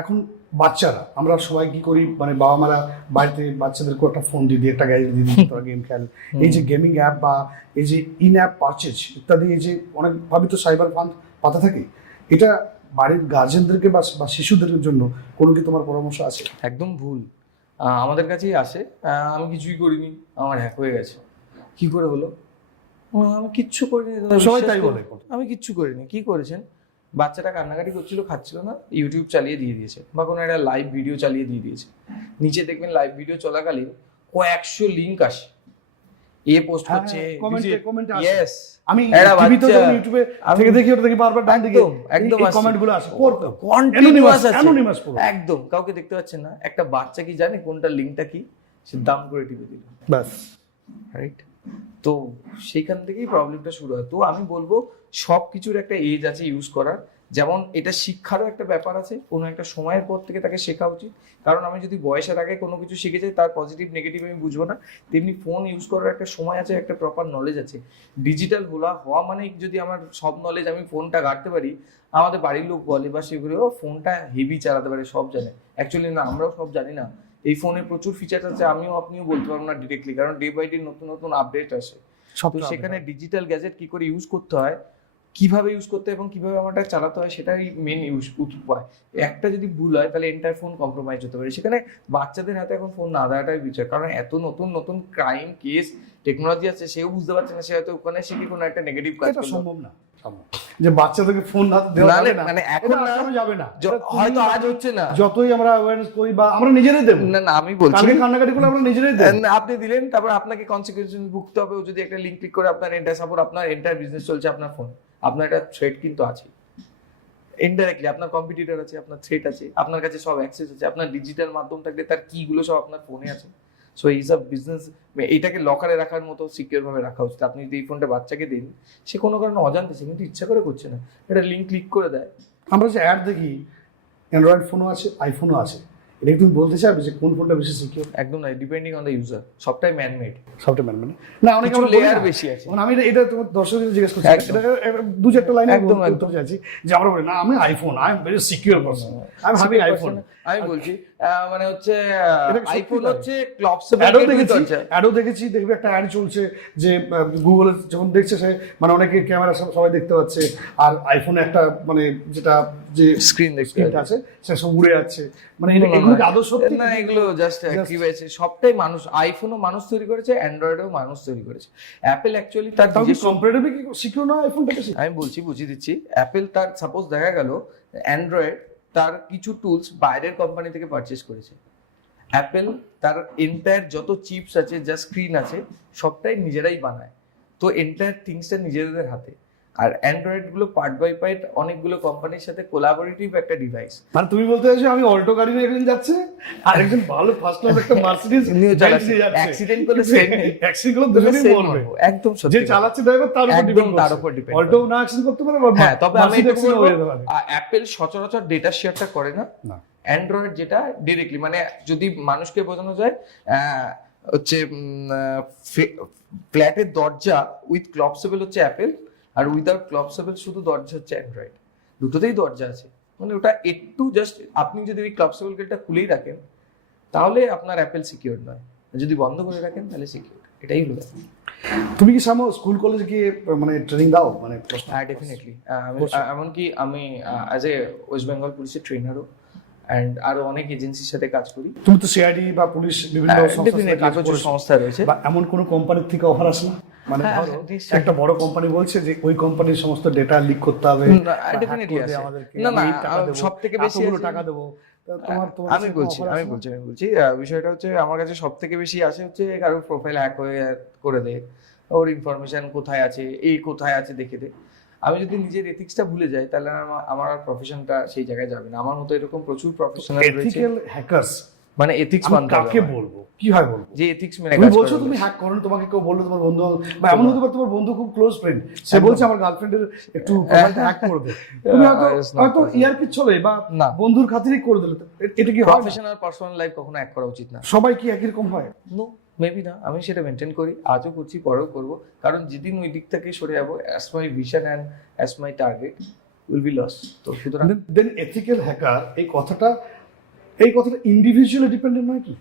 এখন বাচ্চারা, আমরা সবাই কি করি, মানে বাবা মারা বাড়িতে বাচ্চাদেরকে একটা ফোন দিয়ে একটা গ্যাজেট দিয়ে দিই, তারা গেম খেলে। এই যে গেমিং অ্যাপ বা এই যে ইন অ্যাপ পারচেজ ইত্যাদি, এই যে অনেক ভাবিত সাইবার ফান্ড পাতা থাকে, এটা বাড়ির গার্জেনদেরকে বা শিশুদের জন্য কোনো কি তোমার পরামর্শ আছে? একদম ভুল। আমাদের কাছেই আসে, আমি কিছুই করিনি, আমার হ্যাক হয়ে গেছে। কি করে হলো? আমি কিচ্ছু করিনি। সবাই তাই বলে। আমি কিচ্ছু করিনি। কি করেছেন? বাচ্চাটা কান্নাকাটি করছিল, খাচ্ছিল না, ইউটিউব চালিয়ে দিয়ে দিয়েছে, বা কোনো একটা লাইভ ভিডিও চালিয়ে দিয়ে দিয়েছে। নিচে দেখবেন লাইভ ভিডিও চলাকালীন কয়েকশো লিঙ্ক আসে, এ পোস্ট করছে, ইয়েস, আমি টিভিতে যখন ইউটিউবে থেকে দেখি, ওটা দেখি বারবার ডান দিকে একদম কমেন্টগুলো আসে, কন্টিনিউয়াস আছে, অ্যানোনিমাস পুরো, একদম কাউকে দেখতে পাচ্ছেন না। একটা বাচ্চা কি জানে কোনটা লিঙ্কটা কি? সে দাম করে টিপে দিল, বাস, রাইট? তো সেইখান থেকেই প্রবলেমটা শুরু হয়। তো আমি বলবো সব কিছুর একটা এজ আছে ইউজ করার। যেমন এটা শিক্ষারও একটা ব্যাপার আছে, কোনো একটা সময়ের পর থেকে তাকে শেখা উচিত। কারণ আমি যদি বয়সের আগে কোনো কিছু শিখে যাই, তার পজিটিভ নেগেটিভ আমি বুঝবো না। তেমনি ফোন ইউজ করার একটা সময় আছে, একটা প্রপার নলেজ আছে। ডিজিটাল হওয়া মানে যদি আমার সব নলেজ আমি ফোনটা ঘাঁটতে পারি, আমাদের বাড়ির লোক বলে বা সেগুলো ফোনটা হেভি চালাতে পারে, সব জানে। অ্যাকচুয়ালি না, আমরাও সব জানি না। এই ফোনে প্রচুর ফিচার আছে, আপনিও বলতে পারবো না ডিরেক্টলি, কারণ ডে বাই ডে নতুন নতুন আপডেট আসে। তো সেখানে ডিজিটাল গ্যাজেট কি করে ইউজ করতে হয়, কিভাবে ইউজ করতে হয় এবং কিভাবে আমারটা চালাতে হয়, সেটাই মেন উপায়। একটা যদি ভুল হয় তাহলে এন্টায়ার ফোন কম্প্রোমাইজ হতে পারে। সেখানে বাচ্চাদের হাতে এখন ফোন না দেওয়াটাই বিচার, কারণ এত নতুন নতুন ক্রাইম কেস টেকনোলজি আছে, সেও বুঝতে পারছে না, সে হয়তো ওখানে শিখে কোনো একটা নেগেটিভ কাজ করলো। সম্ভব না যে বাচ্চাদেরকে ফোন দেওয়া যাবে না, মানে এখন যাবে না, হয়তো আজ হচ্ছে না, যতই আমরা অ্যাওয়ারনেস করি বা আমরা নিজেরাই দেব না, আমি বলছি কান্নাকাটি করে আমরা নিজেরাই দেব। আপনি দিলেন, তারপর আপনাকে কনসিকুয়েন্স ভুগতে হবে। ও যদি একটা লিংক ক্লিক করে আপনার এন্টায়ার সাপোর্ট, আপনার এন্টায়ার বিজনেস চলছে আপনার ফোন, আপনার একটা থ্রেট কিন্তু আছে ইনডাইরেক্টলি, আপনার কম্পিটিটর আছে, আপনার থ্রেট আছে, আপনার কাছে সব অ্যাক্সেস আছে, আপনার ডিজিটাল মাধ্যম থাকলে তার কি গুলো সব আপনার ফোনে আছে। সো এই সব বিজনেস এটাকে লকারে রাখার মতো সিকিউর ভাবে রাখা উচিত। আপনি যদি এই ফোনটা বাচ্চাকে দিন, সে কোনো কারণে অজান্তে, সে কিন্তু ইচ্ছা করে করছে না, এটা লিঙ্ক ক্লিক করে দেয়। আমরা যে অ্যাড দেখি, অ্যান্ড্রয়েড ফোনও আছে, আইফোনও আছে, এটা তুমি বলতে চাইবে যে কোন ফোনটা বেশি সিকিউর? একদম না, ডিপেন্ডিং অন দ্য ইউজার, সবটাই ম্যানমেড, সবটাই ম্যানমেড না, অনেক লেয়ার বেশি আছে। মানে আমি এটা তোমার দর্শকদের জিজ্ঞেস করছি, এটা দু চারটা লাইনে একদম উত্তর চাইছি যে আমরা বলি না, আমি iPhone, I am very secure person, I am having iPhone. আমি বলছি মানে হচ্ছে আইফোন হচ্ছে অ্যাডও দেখেছি, দেখবে একটা অ্যাড চলছে যে গুগলে যখন দেখছে সে, মানে অনেকে ক্যামেরা সবাই দেখতে পাচ্ছে, আর আইফোনে একটা মানে যেটা যে স্ক্রিন আছে সে সব উড়ে যাচ্ছে, মানে এগুলো কি আদৌ সত্যি? না, এগুলো জাস্ট কি হয়েছে, সবটাই মানুষ। আইফোনও মানুষ তৈরি করেছে, অ্যান্ড্রয়েডও মানুষ তৈরি করেছে। অ্যাপেল অ্যাকচুয়ালি তার কম্পারেটিভলি কি সিকিউর না আইফোনটা বেশি? আমি বলছি, বুঝিয়ে দিচ্ছি। অ্যাপেল তার সাপোজ দেখা গেল অ্যান্ড্রয়েড তার কিছু টুলস বাইরের কোম্পানি থেকে পারচেজ করেছে। অ্যাপেল তার এন্টায়ার যত চিপস আছে, যা স্ক্রিন আছে, সবটাই নিজেরাই বানায়। তো এন্টায়ার থিংসটা নিজেদের হাতে। আর অ্যান্ড্রয়েড গুলো পার্ট বাই পার্ট অনেকগুলো কোম্পানির সাথে কোলাবোরেটিভ একটা ডিভাইস। মানে তুমি বলতে চাইছো আমি অল্টো গাড়ি নিয়ে একজন যাচ্ছে আর একজন ভালো ফার্স্ট ক্লাস একটা মার্সিডিজ নিয়ে যাচ্ছে, অ্যাক্সিডেন্ট করলে সেম, অ্যাক্সিডেন্ট করলে দুজনেই মরবে। একদম সত্যি, যে চালাচ্ছে ড্রাইভার তার উপর ডিপেন্ড। অল্টো না অ্যাক্সিডেন্ট করতে পারে, হ্যাঁ, তবে আমি এটা বলবো অ্যাপেল সচরাচর ডেটা শেয়ারটা করে না। অ্যান্ড্রয়েড যেটা ডিরেক্টলি, মানে যদি মানুষকে বোঝানো যায় হচ্ছে ফ্ল্যাটের দরজা উইথ ক্লপসেবল হচ্ছে অ্যাপেল, আর উইদাউট ক্লপসেবল শুধু দরজা হচ্ছে অ্যান্ড্রয়েড। দুটোতেই দরজা আছে, মানে ওটা একটু জাস্ট আপনি যদি ওই ক্লপসেবল গেটটা খুলেই রাখেন তাহলে আপনার অ্যাপেল সিকিউর নয়, যদি বন্ধ করে রাখেন তাহলে সিকিউর। এটাই হলো। তুমি কি সামো স্কুল কলেজে গিয়ে মানে ট্রেনিং দাও? মানে হ্যাঁ, ডেফিনেটলি। এমনকি আমি অ্যাজ এ ওয়েস্ট বেঙ্গল পুলিশের ট্রেনারও এন্ড আরো অনেক এজেন্সির সাথে কাজ করি। তুমি তো সিআইডি বা পুলিশ বিভিন্ন সংস্থা রয়েছে, বা এমন কোনো কোম্পানির থেকে অফার আসে না মানে হ্যাঁ, ধরো নিশ্চয়ই। একটা বড় কোম্পানি বলছে যে ওই কোম্পানির সমস্ত ডেটা লিক করতে হবে, না, বা hack definitely করবে আছে। আমাদেরকে, না, আমি না, এই টাকা দেবো, সবথেকে বেশি এতগুলো আছে- টাকা দেবো। তা তোমার আমি কাছে কোনো বলছি offer আমি আছে না? বলছি আমি বলছি বিষয়টা হচ্ছে আমার কাছে সব থেকে বেশি আসে হচ্ছে কারোর প্রোফাইল হ্যাক হয়ে করে দেয়, ওর ইনফরমেশন কোথায় আছে, এই কোথায় আছে দেখে দে। আমি যদি নিজের এথিক্সটা ভুলে যাই তাহলে আমার প্রফেশনটা সেই জায়গায় যাবে না। আমার মতো এরকম প্রচুর প্রফেশনাল রয়েছে, এথিক্যাল হ্যাকার্স মানে এথিক্স আমি মানতে হবে কাকে আমার। বলবো, কিভাবে বলবো? যে এথিক্স মেনে তুমি কাজ বলছো করে তুমি বলে। হ্যাক করো, তোমাকে কেউ বললো তোমার বন্ধু, বা এমন হতে পারে তোমার বন্ধু খুব ক্লোজ ফ্রেন্ড, সে একদম। বলছে আমার গার্লফ্রেন্ডের একটু প্রোফাইলটা হ্যাক করে দে, তুমি হয়তো It's not হয়তো possible. ইয়ার কি চলে বা না। বন্ধুর খাতিরেই করে দিলে, তো এটা কি হয় না? প্রফেশনাল পার্সোনাল লাইফ কখনো এক করা উচিত না। সবাই কি একই রকম হয়? নো, মেবি না। আমি সেটা মেনটেন করি, আজও করছি, পরেও করব। কারণ যেদিন ওই দিক থেকে সরে যাবো, as my vision and as my target will be loss. তো সুতরাং দেন এথিক্যাল হ্যাকার এই কথাটা ইন্ডিভিজুয়ালি ডিপেন্ডেন্ট নয় কি?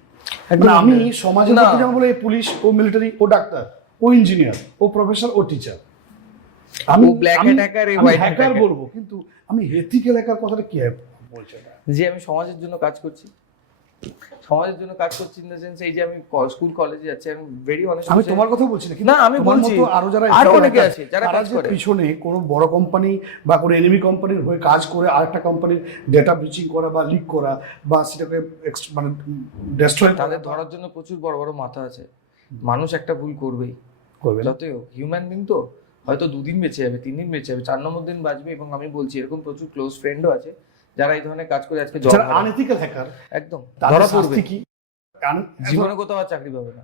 একদম মানে আমি না। সমাজের মধ্যে যেমন বলে পুলিশ, ও মিলিটারি, ও ডাক্তার, ও ইঞ্জিনিয়ার, ও প্রফেসর, ও টিচার, আমি ও black hat hacker, এই white hat হ্যাকার hacker। বলবো, কিন্তু আমি এথিক্যাল হ্যাকার কথাটা কি বলছে এটা? যে আমি সমাজের জন্য কাজ করছি, সমাজের জন্য কাজ করছি ইন দ্য সেন্স এই যে আমি স্কুল কলেজে যাচ্ছি, আমি ভেরি অনেস্ট। আমি তোমার কথা বলছি না, না, আমি তোমার বলছি মতো আরো যারা আরো ethical অনেকে hacker, আছে যারা তারা কাজ যে করে। পিছনে কোনো বড় কোম্পানি বা কোনো এনিমি কোম্পানির হয়ে কাজ করে আরেকটা কোম্পানির ডেটা ব্রিচিং করা বা লিক করা বা সেটাকে মানে ডেস্ট্রয় তাদের ধরার জন্য প্রচুর বড় বড় মাথা আছে। মানুষ একটা ভুল করবেই, করবে না। যতই হোক হিউম্যান বিং তো। হয়তো 2 দিন বেঁচে যাবে, 3 দিন বেঁচে যাবে, 4 নম্বর দিন বাঁচবে। এবং আমি বলছি এরকম প্রচুর ক্লোজ ফ্রেন্ডও আছে যারা এই ধরনের কাজ করে আজকে জব যারা আনএথিক্যাল হ্যাকার, একদম তাদের ধরা শাস্তি পড়বে। কি? জীবনে কোথাও আর চাকরি পাবে না।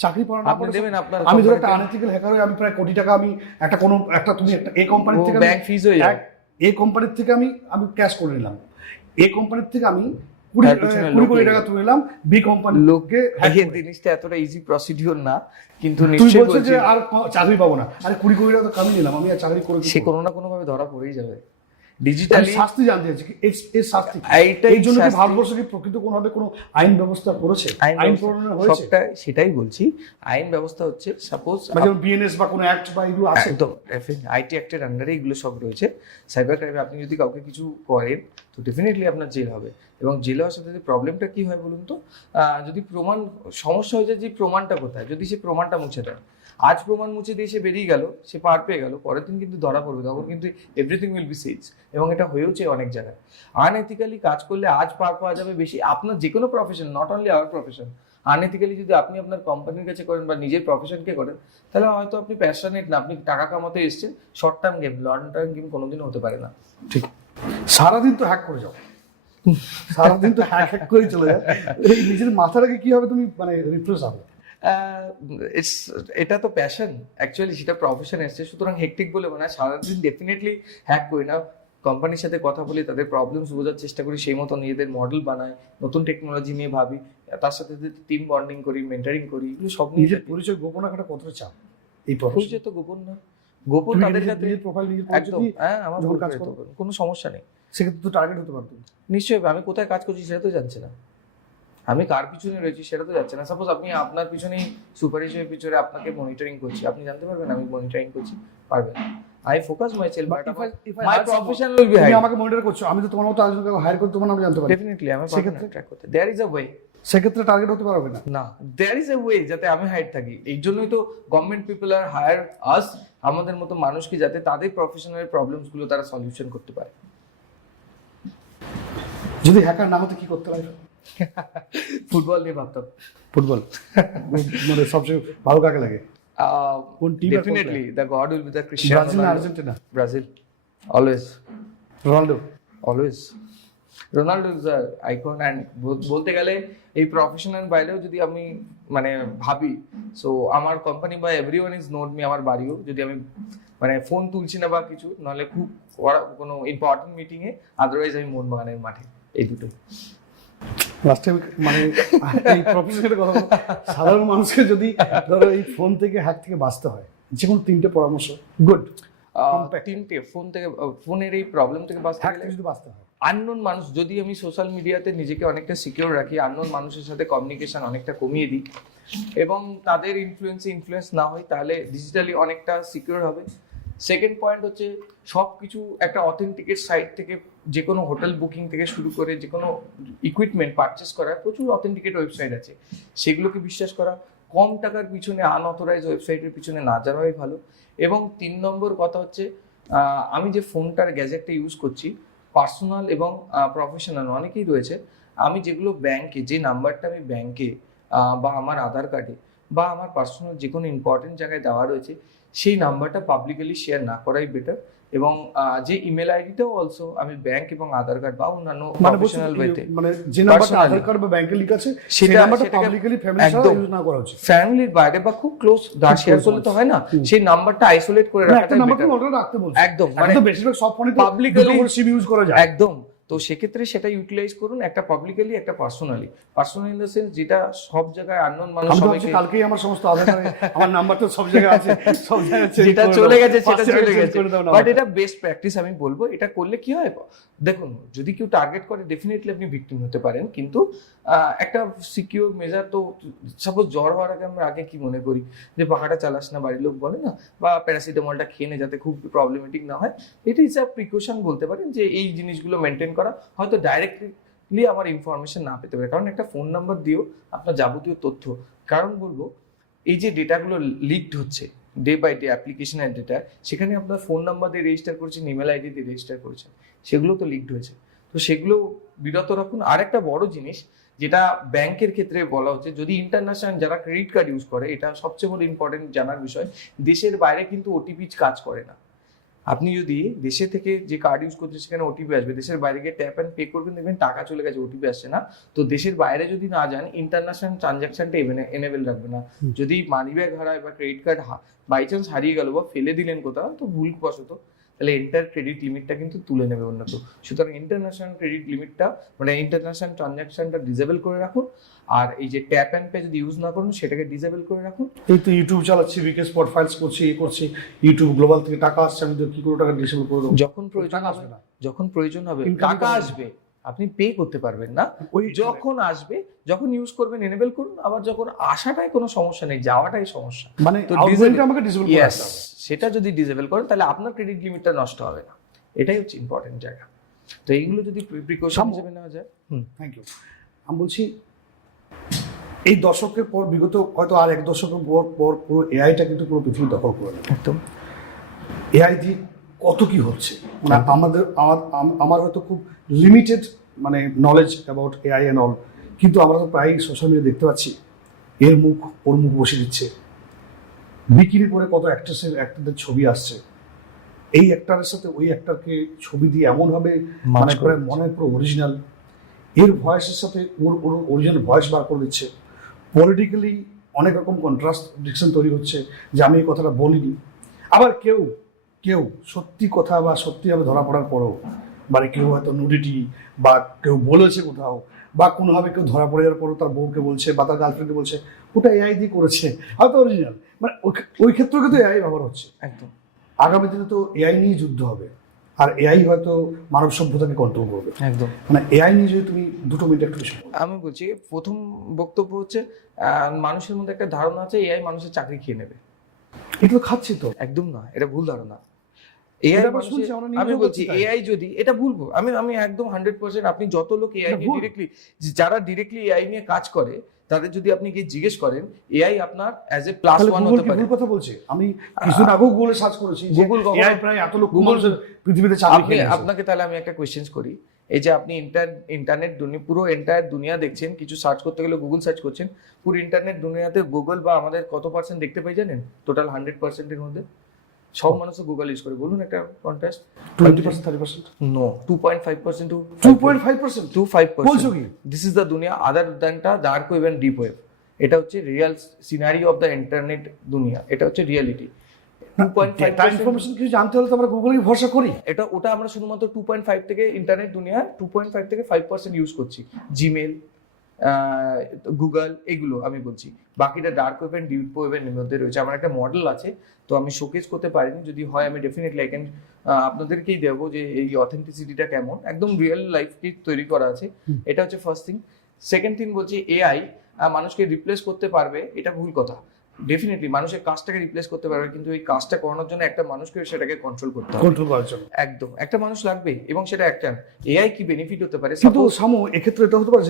চাকরি পাওয়া না আপনি পাওয়া দেবেন আপনার আমি ধরো একটা কোম্পানিতে- আনএথিক্যাল হ্যাকার হয়ে আমি প্রায় কোটি টাকা আমি একটা কোনো একটা তুমি একটা এই কোম্পানির থেকে ব্যাংক ফিজ হয়ে যাবে। এই কোম্পানির থেকে আমি ক্যাশ করে নিলাম, এই কোম্পানির থেকে আমি 20 তার পিছনে 20 লোক কোটি লেগে টাকা তুলে নিলাম, বি কোম্পানির লোককে এই জিনিসটা এতটা ইজি প্রসিডিওর না, কিন্তু তুই নিশ্চয়ই বলছো বলছি যে আর চাকরি পাবো না, আরে 20 কোটি টাকা তো কামিয়ে নিলাম, আমি আর চাকরি করে কি সে করবো? কোনো না কোনো ভাবে ধরা পড়েই যাবে আমি ডিজিটালি। শাস্তি জানতে চাইছি কি এর শাস্তি কি? এইটাই এই জন্য কি শাস্তি। ভারতবর্ষ কি প্রকৃত কোনোভাবে কোনো আইন ব্যবস্থা করেছে, আইন ব্যবস্থা- প্রণয়ন হয়েছে? সেটাই বলছি। আইন ব্যবস্থা হচ্ছে সাপোজ মানে যেমন বিএনএস বা কোনো অ্যাক্ট বা এগুলো আছে? একদম আইটি অ্যাক্টের আন্ডারে এগুলো সব রয়েছে। সাইবার ক্রাইমে আপনি যদি কাউকে কিছু করেন তো ডেফিনেটলি আপনার জেল হবে। এবং জেল হওয়ার সাথে প্রবলেমটা কি হয় বলুন তো, যদি প্রমাণ সমস্যা হয়ে যায় যে প্রমাণটা কোথায়, যদি সে প্রমাণটা মুছে দেয়, আজ প্রমাণ মুছে দিয়ে সে বেরিয়ে গেল, সে পার পেয়ে গেল, পরের দিন কিন্তু ধরা পড়বে, তখন কিন্তু এভরিথিং উইল বি সিজ। এবং এটা হয়েওছে অনেক জায়গায়। আনএথিক্যালি কাজ করলে আজ পার পাওয়া যাবে বেশি, আপনার যে কোনো profession, not only our profession. Unethically যদি আপনি আপনার কোম্পানির কাছে করেন বা নিজের প্রফেশনকে করেন, তাহলে হয়তো আপনি প্যাশনেট না, আপনি টাকা কামাতে এসেছেন, short term game, long term game কোনোদিনও হতে পারে না। ঠিক, সারাদিন তো হ্যাক করে যাও, সারাদিন তো হ্যাক করে চলে যায়, এই নিজের মাথাটাকে কিভাবে তুমি মানে রিফ্রেশ হবে? এটা তো প্যাশন অ্যাকচুয়ালি, সেটা প্রফেশন এসছে, সুতরাং হেক্টিক বলে মনে হয়। সারাদিন ডেফিনেটলি হ্যাক করি না, কোম্পানির সাথে কথা বলি, তাদের প্রবলেমস বোঝার চেষ্টা করি, সেই মতো নিজেদের মডেল বানাই, নতুন টেকনোলজি নিয়ে ভাবি, তার সাথে টিম বন্ডিং করি, মেন্টারিং করি, এগুলো সব নিয়ে নিজের পরিচয় গোপন রাখাটা কতটা চাপ এই প্রফেশনে? পরিচয় তো গোপন না, গোপন তাদের কাছে নিজের প্রোফাইল নিজের একদম। পরিচয় হ্যাঁ, আমার যখন কাজ কাজ করো। কোনো সমস্যা নেই। সেক্ষেত্রে তো টার্গেট হতে পারতো। নিশ্চয়ই আমি কোথায় কাজ করছি সেটা তো জানছে না, আমি কার পিছনে রয়েছি সেটা তো যাচ্ছে না। সাপোজ আপনি আপনার পিছনেই সুপারভাইজারের পিছনে আপনাকে মনিটরিং করছি, আপনি জানতে পারবেন আমি মনিটরিং করছি? পারবেন। I focus myself, but my profession will be high. তুমি আমাকে মনিটর করছো, আমি তো তোমার মতো আরেকজনকে হায়ার করে তোমার নাম জানতে পারি, ডেফিনেটলি আমি পারবো সেক্ষেত্রে- ট্র্যাক করতে। There is a way. সেক্ষেত্রে টার্গেট হতে পারবে না। না, দেয়ার ইজ আ ওয়ে যাতে আমি হাইড থাকি। এই জন্যই তো গভর্নমেন্ট পিপল আর হায়ার আস, আমাদের মতো মানুষকে, যাতে তাদের প্রফেশনাল প্রবলেমস গুলো তারা সলিউশন করতে পারে। যদি হ্যাকার না হতে কি করতে পারে? ফুটবল নিয়ে ভাবতাম। ফুটবল মানে সবচেয়ে ভালো কাকে লাগে? কোন team আর কোন definitely the god will be the Cristiano Brazil না Ronaldo. Argentina? Brazil always, Ronaldo? Always Ronaldo is a icon. And বলতে গেলে এই প্রফেশনাল বাইরেও যদি আমি মানে ভাবি, সো আমার কোম্পানি বা এভরিওয়ান ইজ নোট মি, আমার বাড়িও যদি আমি মানে ফোন তুলছি না বা কিছু, নাহলে খুব কোনো ইম্পর্টেন্ট মিটিংয়ে, আদারওয়াইজ আমি মোহনবাগানের মাঠে, এই দুটো। লাস্ট টাইম মানে এই প্রফেশনের কথা বলো, সাধারণ মানুষকে যদি ধরো এই ফোন থেকে হ্যাক থেকে বাঁচতে হয়, যে কোনো 3টে পরামর্শ গুড Compact. তিনটে ফোন থেকে, ফোনের এই প্রবলেম থেকে বাঁচতে হ্যাক গেলে থেকে যদি বাঁচতে হয়, আননোন মানুষ, যদি আমি সোশ্যাল মিডিয়াতে নিজেকে অনেকটা সিকিউর রাখি, আননোন মানুষের সাথে কমিউনিকেশন অনেকটা কমিয়ে দিই এবং তাদের ইনফ্লুয়েন্স না হয়, তাহলে ডিজিটালি অনেকটা সিকিউর হবে। সেকেন্ড পয়েন্ট হচ্ছে সব কিছু একটা অথেন্টিকেট সাইট থেকে, যে কোনো হোটেল বুকিং থেকে শুরু করে যে কোনো ইকুইপমেন্ট পারচেস করা, প্রচুর অথেন্টিকেট ওয়েবসাইট আছে, সেগুলোকে বিশ্বাস করা। কম টাকার পিছনে আনঅথরাইজ ওয়েবসাইটের পিছনে না যাওয়াই ভালো। এবং 3 নম্বর কথা হচ্ছে আমি যে ফোনটার গ্যাজেটটা ইউজ করছি পার্সোনাল এবং প্রফেশনাল অনেকেই রয়েছে। আমি যেগুলো ব্যাংকে, যে নাম্বারটা আমি ব্যাংকে বা আমার আধার কার্ডে বা আমার পার্সোনাল যে কোনো ইম্পর্টেন্ট জায়গায় দেওয়া রয়েছে সেই নাম্বারটা পাবলিকলি শেয়ার না করাই বেটার। এবং যে ইমেল আইডিটাও অলসো আমি ব্যাংক এবং আধার কার্ড বা অন্যান্য প্রফেশনাল ওয়েতে, মানে যে নাম্বারটা Personally। আধার কার্ড বা ব্যাংকে লিখা আছে সেই সেটা- নাম্বারটা সেটাকে পাবলিকলি ফ্যামিলি ছাড়া একদম ইউজ না করা উচিত। ফ্যামিলির বাইরে বা খুব ক্লোজ শেয়ার করলে তো হয় না, সেই নাম্বারটা আইসোলেট করে মানে একটা রাখাটাই নাম্বার better। তুমি রাখতে বলছো একদম, মানে মানে বেশিরভাগ সব ফোনে publicly- দুটো করে সিম ইউজ করা যায়। একদম। তো সেক্ষেত্রে সেটা ইউটিলাইজ করুন, একটা পাবলিক্যালি একটা personally. Personal in the sense যেটা সব জায়গায় আননোন মানুষ আমি তো সবাইকে, ভাবছি কালকেই আমার সমস্ত আধার কার্ডে আমার নাম্বার তো সব জায়গায় আছে, সব জায়গায় change যেটা করে চলে দাও। গেছে সেটা First চলে change গেছে। করে দাও বাট নাম্বারটা। এটা বেস্ট প্র্যাকটিস আমি বলবো। এটা করলে কি হয়, দেখুন যদি কেউ টার্গেট করে ডেফিনেটলি আপনি ভিকটিম হতে পারেন, কিন্তু একটা সিকিউর মেজার তো, সাপোজ জ্বর হওয়ার আগে আমরা আগে কি মনে করি যে পাখাটা চালাস না, বাড়ির লোক বলে না, বা প্যারাসিটামলটা খেয়ে নে যাতে খুব প্রবলেমেটিক না হয়। এটা ইজ আ প্রিকশন বলতে পারেন, যে এই জিনিসগুলো মেনটেন করা। হয়তো ডাইরেক্টলি আমার ইনফরমেশন না পেতে পারে, কারণ একটা ফোন নাম্বার দিয়েও আপনার যাবতীয় তথ্য, কারণ বলবো এই যে ডেটাগুলো লিকড হচ্ছে ডে বাই ডে, অ্যাপ্লিকেশনের ডেটা, সেখানে আপনার ফোন নাম্বার দিয়ে রেজিস্টার করছেন, ইমেল আইডি দিয়ে রেজিস্টার করছেন, সেগুলো তো লিকড হয়েছে। তো সেগুলো বিরত রাখুন। আর একটা বড় জিনিস যেটা ব্যাংকের ক্ষেত্রে বলা হচ্ছে, যদি ইন্টারন্যাশনাল যারা ক্রেডিট কার্ড ইউজ করে, এটা সবচেয়ে বড় ইম্পর্টেন্ট জানার বিষয়, দেশের বাইরে কিন্তু ওটিপি কাজ করে না। আপনি যদি দেশে থেকে যে কার্ড ইউজ করছেন সেখানে ওটিপি আসবে, দেশের বাইরে গিয়ে ট্যাপ অ্যান্ড পে করবেন, দেখবেন টাকা চলে গেছে, ওটিপি আসছে না। তো দেশের বাইরে যদি না যান, ইন্টারন্যাশনাল ট্রানজাকশনটা এনেবেল রাখবে না। যদি মানি ব্যাগ হারায় বা ক্রেডিট কার্ড বাই চান্স হারিয়ে গেল বা ফেলে দিলেন কোথাও, তো ভুলবশত, তাহলে এন্টার ক্রেডিট লিমিটটা কিন্তু তুলে নেবে অন্য কেউ। সুতরাং ইন্টারন্যাশনাল ক্রেডিট লিমিটটা, মানে ইন্টারন্যাশনাল ট্রানজাকশনটা ডিসেবল করে রাখুন। আর এই যে ট্যাপ অ্যান্ড পে যদি ইউজ না করুন, সেটাকে ডিসেবল করে রাখুন। এই তো ইউটিউব চালাচ্ছি, বিকে স্পট ফাইলস করছি, এই করছি, ইউটিউব গ্লোবাল থেকে টাকা আসছে, আমি তো কি করে টাকা ডিসেবল করে দেবো? যখন প্রয়োজন টাকা হবে, আসবে না। যখন প্রয়োজন হবে Income টাকা হবে না। আসবে, আপনি পে করতে পারবেন না। ওই যখন আসবে, যখন ইউজ করবেন এনেবল করুন, আবার যখন আসাটাই কোনো সমস্যা নেই, যাওয়াটাই সমস্যা। মানে তো আউটগোয়িংটা আমাকে ডিসেবল করে ইয়েস, রাখতে হবে। সেটা যদি ডিসেবল করেন তাহলে আপনার ক্রেডিট লিমিটটা নষ্ট হবে না। এটাই হচ্ছে ইম্পর্টেন্ট জায়গা। তো এইগুলো যদি প্রিকশন হিসেবে নেওয়া যায়। Thank you. আমি বলছি এই দশকের পর, বিগত হয়তো আর এক দশকের পর পর পুরো এআইটা কিন্তু পুরো পৃথিবী দখল করে নেবে। একদম। এআই দিয়ে কত কি হচ্ছে, মানে আমার হয়তো খুব লিমিটেড মানে knowledge about AI and all, কিন্তু আমরা তো প্রায় সোশ্যাল মিডিয়া দেখতে পাচ্ছি এর মুখ ওর মুখ বসে দিচ্ছে, বিকিনি পরে কত অ্যাক্টরদের ছবি আসছে, এই অ্যাক্টরের সাথে ওই অ্যাক্টরকে ছবি দিয়ে এমনভাবে মানে করে করে মনে হয় পুরো অরিজিনাল, এর ভয়েসের সাথে ওর অরিজিনাল ভয়েস বার করে দিচ্ছে। পলিটিক্যালি অনেক রকম কন্ট্রাডিকশন তৈরি হচ্ছে যে আমি এই কথাটা বলিনি। আবার কেউ কেউ সত্যি কথা বা সত্যিভাবে ধরা পড়ার পরেও, মানে কেউ হয়তো নুডিটি বা কেউ বলেছে কোথাও, বা কোনোভাবে কেউ ধরা পড়ে যাওয়ার পরেও তার বউকে বলছে বা তার গার্লফ্রেন্ডকে বলছে ওটা এআই দিয়ে করেছে, হয়তো অরিজিনাল, মানে ওই ক্ষেত্রেও কিন্তু এআই ব্যবহার হচ্ছে। একদম। আগামী দিনে তো এআই নিয়ে যুদ্ধ হবে, আর এআই হয়তো মানব সভ্যতাকে কন্ট্রোল করবে। একদম। মানে এআই নিয়ে যদি তুমি 2 মিনিট একটু বেশি বলো। আমি বলছি, প্রথম বক্তব্য হচ্ছে মানুষের মধ্যে একটা ধারণা আছে এআই মানুষের চাকরি খেয়ে নেবে। এটা তো খাচ্ছি তো। একদম না, এটা ভুল ধারণা। এটা এআই আবার শুনছি, আমরা নিজেও আমি বলছি করছি তাই। এআই যদি, এটা ভুলবো, আমি একদম 100%, আপনি যত লোক এআই এটা নিয়ে ভুল। ডিরেক্টলি, যারা ডিরেক্টলি এআই নিয়ে কাজ করে, তাদের যদি আপনি গিয়ে জিজ্ঞেস করেন, এআই আপনার অ্যাজ এ প্লাস তাহলে ওয়ান গুগল হতে কি পারে। ভুল কথা বলছে? আমি কিছুদিন আগেও গুগলে সার্চ করেছি যে Google কখনো- এআই প্রায় এত লোক Google- মানুষের পৃথিবীতে চাকরি আপনি, খেয়ে নিয়েছে। আপনাকে তাহলে আমি একটা কোয়েশ্চেন করি, এই যে আপনি ইন্টারনেট দুনিয়া, পুরো এন্টায়ার দুনিয়া দেখছেন, কিছু সার্চ করতে গেলে গুগল সার্চ করছেন, পুরো ইন্টারনেট দুনিয়াতে গুগল বা আমাদের কত পার্সেন্ট দেখতে পাই জানেন? টোটাল 100%-এর মধ্যে সব মানুষ গুগল ইউজ করে। বলুন একটা কন্ট্রাস্ট। 20%, 30%, no, 2.5% to 2.5%, to 5%. বলছো কি? This is the দুনিয়া, other than that dark web and deep web. এটা হচ্ছে real scenario of the internet দুনিয়া, এটা হচ্ছে রিয়েলিটি। ডেটা ইনফরমেশন কিছু জানতে হলে তো আমরা গুগলেই ভরসা করি। ওটা আমরা শুধুমাত্র 2.5 থেকে, ইন্টারনেট দুনিয়া 2.5 থেকে 5% ইউজ করছি। জিমেল, গুগল, এগুলো আমি বলছি। বাকিটা ডার্ক ওয়েব এন্ড ডিপ ওয়েবের মধ্যে রয়েছে। আমার একটা মডেল আছে, তো আমি শোকেস করতে পারিনি, যদি হয় আমি ডেফিনেটলি আই ক্যান আপনাদেরকেই দেবো যে এই অথেন্টিসিটিটা কেমন, একদম রিয়েল লাইফকে তৈরি করা আছে। এটা হচ্ছে ফার্স্ট থিং। সেকেন্ড থিং বলছি, এআই মানুষকে রিপ্লেস করতে পারবে, এটা ভুল কথা। ডেফিনেটলি মানুষের কাজটাকে রিপ্লেস করতে পারবে, কিন্তু এই কাজটা করানোর জন্য একটা মানুষকে সেটাকে কন্ট্রোল করতে হবে। কন্ট্রোল করার জন্য একদম, একটা মানুষ লাগবে, এবং সেটা একটা এআই কি বেনিফিট হতে পারে। কিন্তু Suppose- সামু এক্ষেত্রে এটা হতে পারে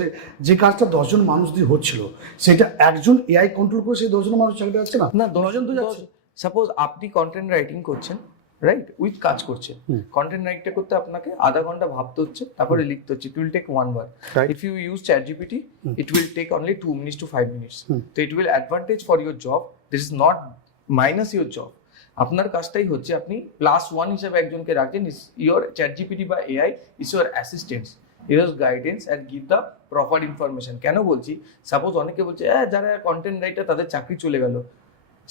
যে কাজটা 10জন মানুষ দিয়ে হচ্ছিল সেটা একজন এআই কন্ট্রোল করে সেই 10জন মানুষ চাকরি যাচ্ছে না, না 10জন তো যাচ্ছে। সাপোজ আপনি কন্টেন্ট রাইটিং করছেন, রাইট, উইথ কাজ করছেন, কন্টেন্ট রাইটিং করতে আপনাকে আধা ঘন্টা ভাবতে হচ্ছে, তারপরে লিখতে হচ্ছে, ইট উইল টেক 1 বার। Right. If you use ChatGPT, it will take only 2 minutes to 5 minutes. So it will advantage for your job. This is not minus your job. আপনার কাজটাই হচ্ছে আপনি +1 হিসেবে একজনকে রাখছেন, ইয়োর ChatGPT বা AI is your assistant, your guidance and give the proper information. কেন বলছি, সাপোজ অনেকে বলছে যারা কন্টেন্ট রাইটার তাদের চাকরি চলে গেল,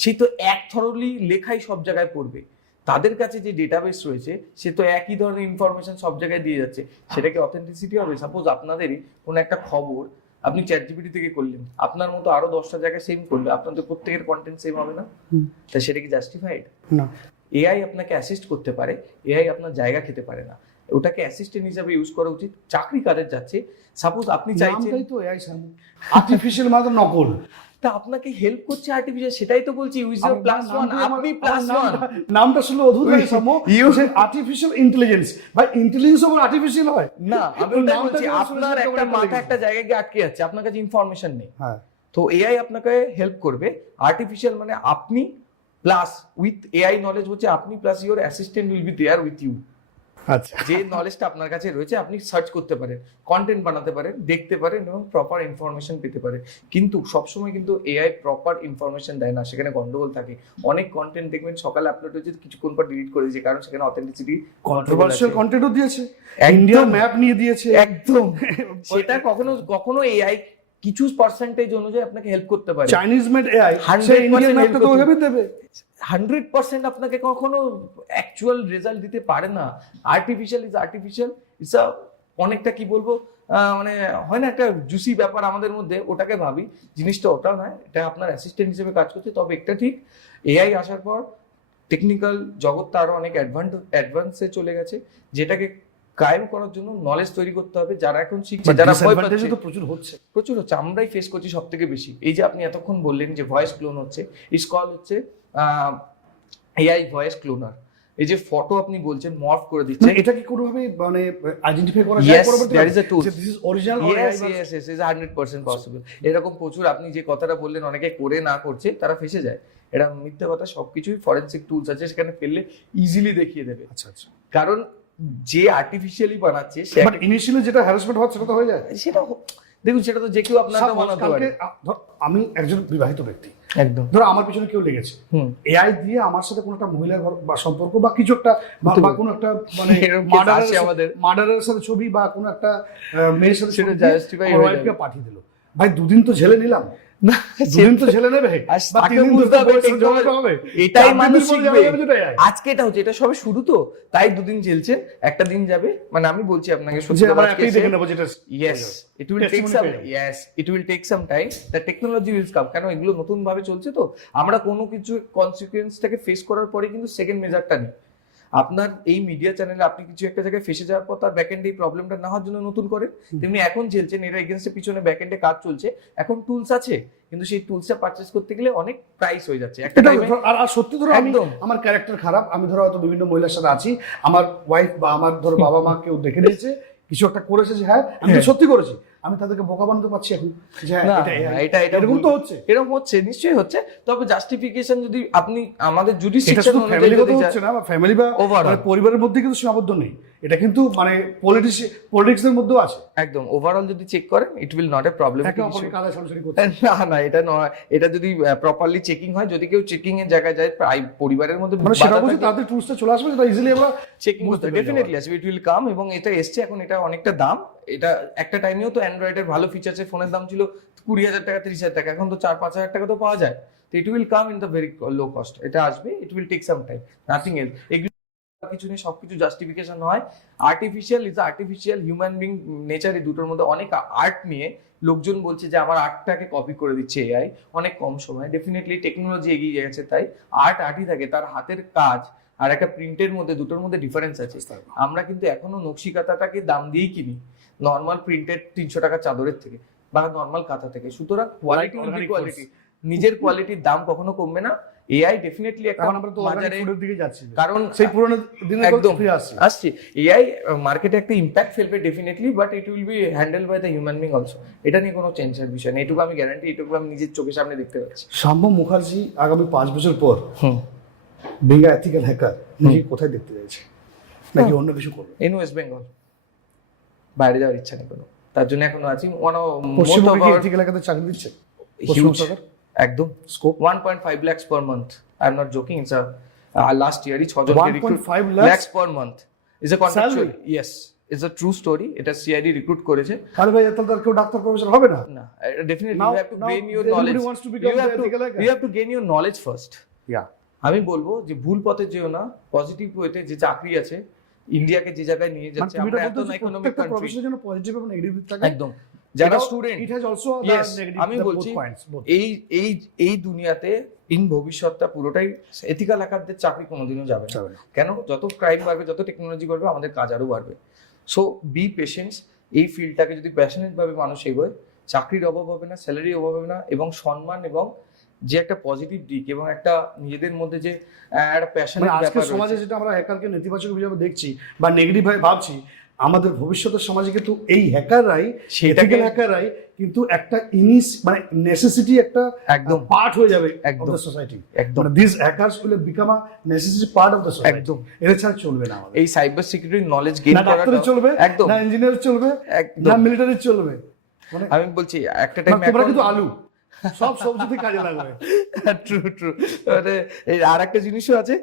সেই তো এক থরলি লেখাই সব জায়গায় পড়বে, তাদের কাছে যে ডেটাবেস রয়েছে সে তো একই ধরনের ইনফরমেশন সব জায়গায় দিয়ে যাচ্ছে, সেটা কি অথেন্টিসিটি হবে? সাপোজ আপনাদেরই কোনো একটা খবর আপনি ChatGPT থেকে করলেন, আপনার মতো আরো 10টা জায়গায় সেম করলে আপনাদের প্রত্যেকের কন্টেন্ট সেম হবে না? তাই সেটা কি জাস্টিফাইড? না, এআই আপনাকে অ্যাসিস্ট করতে পারে, এআই আপনার জায়গা খেতে পারে না, ওটাকে অ্যাসিস্ট্যান্ট হিসাবে ইউজ করা উচিত। চাকরি কাদের যাচ্ছে, সাপোজ আপনি চাইছেন, নামটাই তো এআই সামু, আর্টিফিশিয়াল মানে তো নকল। তা আপনাকে হেল্প করছে আর্টিফিশিয়াল, সেটাই তো বলছি, ইউজ ইউর +1, আপনি +1। নামটা শুনলে অদ্ভুত লাগে সামু, আর্টিফিশিয়াল ইন্টেলিজেন্স, ভাই ইন্টেলিজেন্স আবার আর্টিফিশিয়াল হয় না, আমি ওটাই নামটা বলছি, যখন আপনার শুনেছি একটা তখন মাথা একটা একটা জায়গায় গিয়ে আটকে যাচ্ছে, আপনার কাছে ইনফরমেশন নেই, হ্যাঁ। তো এআই আপনাকে হেল্প করবে। আর্টিফিশিয়াল মানে আপনি প্লাস উইথ এআই নলেজ হচ্ছে আপনি plus your assistant will be there with you. আচ্ছা, যে নলেজটা আপনার কাছে রয়েছে আপনি সার্চ করতে পারেন, কন্টেন্ট বানাতে পারেন, দেখতে পারেন এবং প্রপার ইনফরমেশন পেতে পারেন। কিন্তু সবসময় কিন্তু এআই প্রপার ইনফরমেশন দেয় না, সেখানে গন্ডগোল থাকে। অনেক কন্টেন্ট দেখবেন সকালে আপলোড হয়েছে, কিছুক্ষণ পর ডিলিট করে দিয়েছে, কারণ সেখানে অথেন্টিসিটি কন্ট্রোভার্সিয়াল কন্টেন্টও দিয়েছে, একদম। ইন্ডিয়া ম্যাপ নিয়ে দিয়েছে, একদম সেটা কখনো কখনো এআই কিছু পার্সেন্টেজ অনুযায়ী আপনাকে হেল্প করতে পারে। চাইনিজ মেড এআই 100% সেই ইন্ডিয়ান ম্যাপটা তো help ওভাবে দেবে। 100% আপনাকে কখনো অ্যাকচুয়াল রেজাল্ট দিতে পারে না। আর্টিফিশিয়াল ইটস অনেকটা কি বলবো, মানে হয় না একটা জুসি ব্যাপার আমাদের মধ্যে, ওটাকে ভাবি, জিনিসটা ওটা নয়, এটা আপনার অ্যাসিস্ট্যান্ট হিসেবে কাজ করছে। তবে একটা ঠিক, এআই আসার পর টেকনিক্যাল জগৎটা আরো অনেক অ্যাডভান্সে চলে গেছে, যেটাকে কায়েম করার জন্য নলেজ তৈরি করতে হবে। যারা এখন শিখছে, যারা ভয় পাচ্ছে, ডিসঅ্যাডভান্টেজ তো প্রচুর হচ্ছে। প্রচুর হচ্ছে, আমরাই ফেস করছি সব থেকে বেশি। এই যে আপনি এতক্ষণ বললেন যে ভয়েস ক্লোন হচ্ছে, ইটস কল হচ্ছে এআই ভয়েস ক্লোনার। এই যে ফটো আপনি বলছেন মর্ফ করে দিচ্ছে, মানে এটা কি কোনোভাবে মানে আইডেন্টিফাই করা যায় Yes, পরবর্তীকালে? there is a tool. যে this is original or yes AI yes yes is 100% possible. এরকম প্রচুর, আপনি যে কথাটা বললেন অনেকে করে না করছে তারা ফেসে যায়, এটা মিথ্যে কথা। সবকিছুই ফরেনসিক টুলস আছে, সেখানে ফেললে ইজিলি দেখিয়ে দেবে। আচ্ছা আচ্ছা, কারণ যে আর্টিফিশিয়ালি বানাচ্ছে সে বাট ইনিশিয়ালি যেটা হ্যারাসমেন্ট হচ্ছে সেটা তো হয়ে যায়। সেটা দেখুন, সেটা তো যে কেউ আপনাকে Suppose বানাতে পারে। কালকে ধর আমি একজন বিবাহিত ব্যক্তি, একদম। ধরো আমার পিছনে কেউ লেগেছে, হুম। এআই দিয়ে আমার সাথে কোনো একটা মহিলার বা সম্পর্ক বা কিছু একটা বা কোনো একটা মানে এরকম case আসে আমাদের। মার্ডারের সাথে ছবি বা কোনো একটা মেয়ের সাথে সেটা ছবি দিয়ে justify আমার হয়ে wife কে যাবে। পাঠিয়ে দিল, ভাই দুদিন তো ঝেলে নিলাম, না, দুদিন তো ঝেলে নেবে, আর বা তাকে 3 দিন বুঝতে হবে বয়সের জন্য technology- হবে, এটাই 4 দিন মানুষ পরে শিখবে। জানা যাবে যেটা AI। আজকে এটা হচ্ছে, এটা সবে শুরু তো, তাই দুদিন ঝেলছেন, একটা দিন যাবে, মানে আমি বলছি আপনাকে যে সত্যি আমরা কথা, একটাই দেখে নেবো যেটা yes it will take Testimony some পেয়ে যাবো। yes it will take some time, the technology will come। কেন এগুলো নতুন ভাবে চলছে, তো আমরা কোনো কিছু কনসিকুয়েন্সটাকে ফেস করার পরে কিন্তু সেকেন্ড মেজারটা নেই। আপনার এই মিডিয়া চ্যানেলে আপনি কিছু একটা জায়গায় ফেসে যাওয়ার পর তার ব্যাকএন্ডে এই প্রবলেমটা না হওয়ার জন্য নতুন করে, তেমনি এখন ঝেলছেন, এরা এগেইনস্টের পিছনে ব্যাকএন্ডে কাজ চলছে, এখন টুলস আছে, কিন্তু সেই টুলসটা পারচেজ করতে গেলে অনেক প্রাইস হয়ে যাচ্ছে একটা এটা টাইমে। আর সত্যি ধরো আমি একদম। আমার ক্যারেক্টার খারাপ, আমি ধরো হয়তো বিভিন্ন মহিলার সাথে আছি, আমার ওয়াইফ বা আমার ধরো বাবা মা কেউ দেখে নিয়েছে, কিছু একটা করেছে যে হ্যাঁ আমি তো সত্যি করেছি, আমি তাদেরকে বোকা বানাতে পারছি এখন যে হ্যাঁ না, এটা AI। এটা এরকম তো হচ্ছে। এরকম হচ্ছে, নিশ্চয়ই হচ্ছে। তবে জাস্টিফিকেশন যদি আপনি আমাদের এটা জুডিশিয়াল শুধু ফ্যামিলিগত হচ্ছে না, বা ফ্যামিলি বা Overall। মানে পরিবারের মধ্যে কিন্তু সীমাবদ্ধ নেই, এটা কিন্তু মানে পলিটিক্সের মধ্যেও আছে, একদম ওভারঅল যদি চেক করেন it will not a problem. একে অপরকে কাদা সরাসরি করছে। না না, এটা নয়, এটা যদি প্রপারলি চেকিং হয়, যদি কেউ চেকিং এর জায়গায় যায়, প্রায় পরিবারের মধ্যে মানে সেটা বলছি তাদের টুলসটা চলে আসবে, যেটা ইজিলি আমরা চেকিং বুঝতে করতে পেরে ডেফিনেটলি আসবে, ইট উইল কাম। এবং এটা এসছে এখন, এটা অনেকটা দাম। এটা একটা টাইমেও তো অ্যান্ড্রয়েডের ভালো ফিচার্সের ফোনের দাম ছিল 20,000 টাকা 30,000 টাকা, এখন তো 4-5 হাজার টাকা তো পাওয়া যায়। তো it will come in the very low cost, এটা আসবে, it will take some time, nothing else. এগুলো কিছু নেই, সবকিছু জাস্টিফিকেশন হয়। আর্টিফিশিয়াল হিউম্যান বিং নেচার, এই দুটোর মধ্যে অনেক আর্ট নিয়ে লোকজন বলছে যে আমার আর্টটাকে কপি করে দিচ্ছে এআই অনেক কম সময়। ডেফিনেটলি টেকনোলজি এগিয়ে গেছে, তাই আর্টই থাকে, তার হাতের কাজ আর একটা প্রিন্টের মধ্যে, দুটোর মধ্যে ডিফারেন্স আছে। আমরা কিন্তু এখনো নকশি কাঁথাটাকে দাম দিয়েই কিনি নর্মাল প্রিন্টেড 300 টাকা চাদরের থেকে বা নর্মাল কাঁথা থেকে। সুতরাং কোয়ালিটি উইল বি কোয়ালিটি, নিজের কোয়ালিটির দাম কখনো কমবে না। এআই ডেফিনেটলি একটা এখন আমরা তো বাজারে, অর্গানিক ফুডের দিকে যাচ্ছি, কারণ সেই পুরোনো দিনে একদম ফিরে আসছে। আসছি এআই মার্কেটে একটা ইম্প্যাক্ট ফেলবে definitely, but it will be handle by the human being also. এটা নিয়ে কোনো চেঞ্জের বিষয় নেই, এটুকু আমি গ্যারান্টি, এটুকু আমি নিজের চোখের সামনে দেখতে পাচ্ছি। শাম্ভব মুখার্জি আগামী 5 বছর পর বিগ এথিক্যাল হ্যাকার নিজে কোথায় দেখতে চাইছে, নাকি অন্য কিছু করবে? ইন ওয়েস্ট বেঙ্গল, বাইরে যাওয়ার ইচ্ছা নেই কোনো, তার জন্য এখনো আছি। পশ্চিমবঙ্গে এথিক্যাল হ্যাকারদের চাকরি দিচ্ছে হিউজ, একদম scope 1.5 lakhs per month. I'm not joking. It's last year each 1.5 lakhs per month is a contractual. Yes, it's a true story. It has CID recruit করেছে। তাহলে ভাই এত তার কেউ ডাক্তার প্রফেসর হবে না? না, definitely Now- you have to now gain your everybody knowledge. wants to become the ethical hacker. You have to gain your knowledge first. Yeah. আমি বলবো যে ভুল পথে যেও না, পজিটিভ ওয়েতে যে চাকরি আছে, ইন্ডিয়াকে যে জায়গায় নিয়ে মানে যাচ্ছে, তুমি আমরা এটা এত বলতে চাচ্ছো ইকোনমিক প্রত্যেকটা কান্ট্রি, প্রফেশনের জন্য পজিটিভ এবং নেগেটিভ থাকে। একদম। যারা এটাও- student, it has also the Yes, negative, আমি the বলছি both points, both. এই এই এই দুনিয়াতে ইন ভবিষ্যৎটা পুরোটাই এথিক্যাল হ্যাকারদের চাকরি কোনোদিনও যাবে না। যাবে না। কেন? যত ক্রাইম বাড়বে, যত টেকনোলজি বাড়বে, আমাদের কাজ আরও বাড়বে। So be patience. এই ফিল্ডটাকে যদি প্যাশনেট ভাবে মানুষ এগোয়, চাকরির অভাব হবে না, স্যালারির অভাব হবে না, এবং সম্মান এবং যে একটা পজিটিভ দিক এবং একটা নিজেদের মধ্যে যে একটা প্যাশনের মানে আজকের ব্যাপার সমাজে রয়েছে। যেটা আমরা হ্যাকারকে নেতিবাচক হিসেবে দেখছি বা নেগেটিভ ভাবে ভাবছি, আমাদের ভবিষ্যতের সমাজে কিন্তু এই হ্যাকাররাই, সেটাকে হ্যাকাররাই কিন্তু একটা মানে নেসেসিটি, একটা একদম পার্ট হয়ে যাবে অফ একদম দ্য সোসাইটি। একদম মানে this hackers will become a necessity part of the society. একদম। এরা ছাড়া চলবে না আমাদের। এই সাইবার সিকিউরিটি নলেজ গেইন না ডাক্তারের করাটা চলবে, একদম না ইঞ্জিনিয়ার চলবে, একদম। না মিলিটারি চলবে। মানে আমি বলছি একটা টাইম তোমরা কিন্তু আলু সব সবজিতে কাজে লাগবে। True true. মানে এই আর একটা জিনিসও আছে,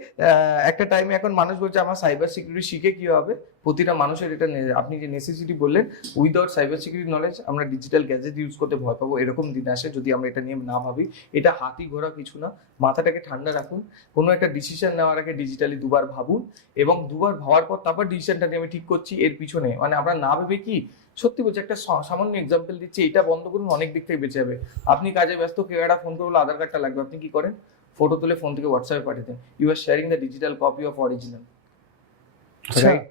একটা টাইমে এখন মানুষ বলছে আমার সাইবার সিকিউরিটি শিখে কি হবে। প্রতিটা মানুষের এটা আপনি যে নেসেসিটি বললেন, উইদাউট সাইবার সিকিউরিটি নলেজ আমরা ডিজিটাল গ্যাজেট ইউজ করতে ভয় পাবো, এরকম দিন আসে যদি আমরা এটা নিয়ে না ভাবি। এটা হাতি ঘোড়া কিছু না, মাথাটাকে ঠান্ডা রাখুন। কোনো একটা ডিসিশন নেওয়ার আগে ডিজিটালি দুবার ভাবুন, এবং দুবার ভাবার পর তারপর ডিসিশনটা নিয়ে আমি ঠিক করছি এর পিছনে, মানে আমরা না ভেবে কি, সত্যি বলছি একটা সামান্য এক্সাম্পল দিচ্ছি, এটা বন্ধ করুন, অনেক দিক থেকে বেঁচে যাবে। আপনি কাজে ব্যস্ত, কেউ একটা ফোন করে বলে আধার কার্ডটা লাগবে, আপনি কি করেন? ফটো তুলে ফোন থেকে হোয়াটসঅ্যাপে পাঠিয়ে দেন। You are sharing the digital copy of original. Right?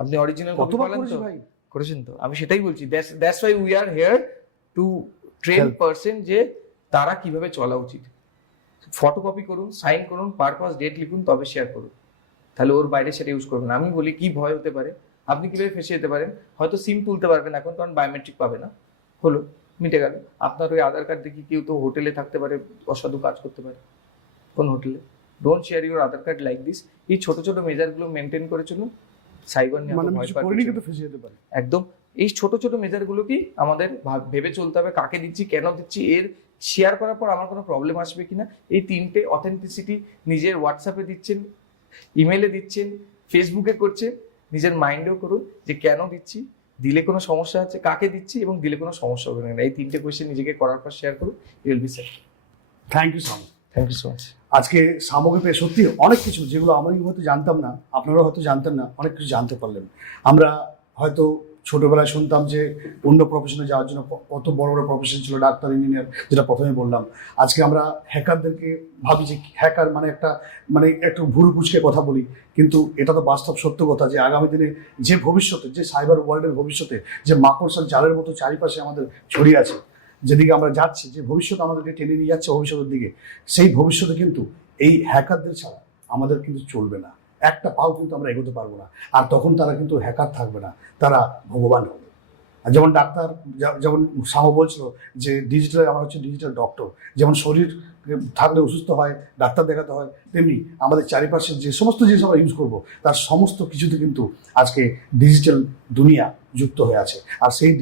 আপনি অরিজিনাল কপি কতবার পালেন করেছি তো? ভাই? করেছেন তো? আমি সেটাই বলছি, that's why we are here to train person যে তারা কিভাবে চলা উচিত। ফটোকপি করুন, সাইন করুন, পারপাস ডেট লিখুন, তবে শেয়ার করুন। তাহলে ওর বাইরে সেটা ইউজ করবেন। আমি বলি কি ভয় হতে পারে, আপনি কিভাবে ফেসে যেতে পারেন, হয়তো সিম তুলতে পারবেন এখন, কারণ বায়োমেট্রিক পাবে না, হলো মিটে গেল। আপনার ওই আধার কার্ড দেখি কেউ তো হোটেলে থাকতে পারে, অসাধু কাজ করতে পারে কোন হোটেলে। Don't share your Aadhaar card like this. এই ছোট ছোট মেজারগুলো মেনটেন করে চলুন, সাইবার নিয়ে মানে ভয় কিছু পাওয়ার করিনি কিছু কিন্তু নেই। ফেসে যেতে পারে। একদম। এই ছোট ছোট মেজারগুলো কি আমাদের ভেবে চলতে হবে, কাকে দিচ্ছি, কেন দিচ্ছি, এর শেয়ার করার পর আমার কোনো প্রবলেম আসবে কিনা। এই তিনটে অথেন্টিসিটি নিজের হোয়াটসঅ্যাপে দিচ্ছেন, ইমেলে দিচ্ছেন, ফেসবুকে করছেন, নিজের মাইন্ডেও করুন যে কেন দিচ্ছি, দিলে কোনো সমস্যা আছে, কাকে দিচ্ছি, এবং দিলে কোনো সমস্যা হবে না। এই তিনটে কোয়েশ্চেন নিজেকে করার পর শেয়ার করুন, you will be safe. Thank you so much. Thank you so much. আজকে সামগ্রী পেয়ে সত্যি অনেক কিছু, যেগুলো আমি হয়তো জানতাম না, আপনারাও হয়তো জানতেন না, অনেক কিছু জানতে পারলেন। আমরা হয়তো ছোটবেলায় শুনতাম যে অন্য প্রফেশনে যাওয়ার জন্য কত বড় বড় প্রফেশন ছিল, ডাক্তার, ইঞ্জিনিয়ার, যেটা প্রথমে বললাম। আজকে আমরা হ্যাকারদেরকে ভাবি যে হ্যাকার মানে মানে একটু ভুরু কুচকে কথা বলি, কিন্তু এটা তো বাস্তব সত্য কথা যে আগামী দিনে যে ভবিষ্যতে, যে সাইবার ওয়ার্ল্ডের ভবিষ্যতে, যে মাকড়সার জালের মতো চারিপাশে আমাদের ছড়িয়ে আছে, যেদিকে আমরা যাচ্ছি, যে ভবিষ্যৎ আমাদেরকে টেনে নিয়ে যাচ্ছে ভবিষ্যতের দিকে, সেই ভবিষ্যতে কিন্তু এই হ্যাকারদের ছাড়া আমাদের কিন্তু চলবে না, একটা পাও কিন্তু আমরা এগোতে পারবো না। আর তখন তারা কিন্তু হ্যাকার থাকবে না, তারা ভগবান হবে। আর যেমন ডাক্তার, যেমন সাহ বলছিল যে ডিজিটাল, আমার হচ্ছে ডিজিটাল ডক্টর। যেমন শরীর থাকলে অসুস্থ হয়, ডাক্তার দেখাতে হয়, তেমনি আমাদের চারিপাশে যে সমস্ত জিনিস আমরা ইউজ করবো, তার সমস্ত কিছুতে কিন্তু আজকে ডিজিটাল দুনিয়া যুক্ত হয়ে আছে। আর সেই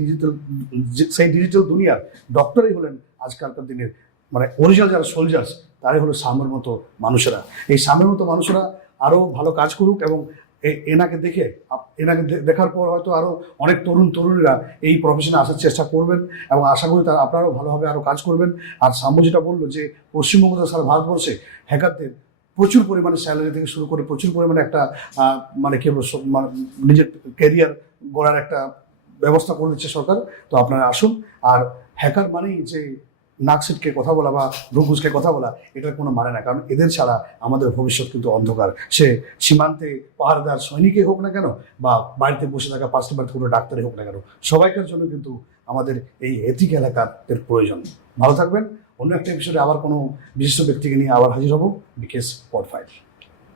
ডিজিটাল দুনিয়ার ডক্টরই হলেন আজকালকার দিনের মানে অরিজিনাল যারা সোলজার্স, তারাই হলো সামের মতো মানুষেরা। এই সামের মতো মানুষেরা আরও ভালো কাজ করুক, এবং এনাকে দেখার পর হয়তো আরও অনেক তরুণীরা এই প্রফেশনে আসার চেষ্টা করবেন, এবং আশা করি তারা আপনারাও ভালোভাবে আরও কাজ করবেন। আর সাম্য যেটা বললো যে পশ্চিমবঙ্গ সারা ভারতবর্ষে হ্যাকারদের প্রচুর পরিমাণে স্যালারি থেকে শুরু করে প্রচুর পরিমাণে একটা মানে কি বলবো, মানে নিজের ক্যারিয়ার গড়ার একটা ব্যবস্থা করে দিচ্ছে সরকার। তো আপনারা আসুন। আর হ্যাকার মানেই যে নাক ছিটকে কথা বলা বা ভ্রুকুচকে কথা বলা এটার কোনো মানে না, কারণ এদের ছাড়া আমাদের ভবিষ্যৎ কিন্তু অন্ধকার। সে সীমান্তে পাহাড়দার সৈনিকই হোক না কেন বা বাড়িতে বসে থাকা পাঁচটি বাড়িতে কোনো ডাক্তারই হোক না কেন, সবাইকার জন্য কিন্তু আমাদের এই এথিক এলাকার প্রয়োজন। ভালো থাকবেন। অন্য একটা এপিসোডে আবার কোনো বিশিষ্ট ব্যক্তিকে নিয়ে আবার হাজির হব। বিকেএস পড ফাইল।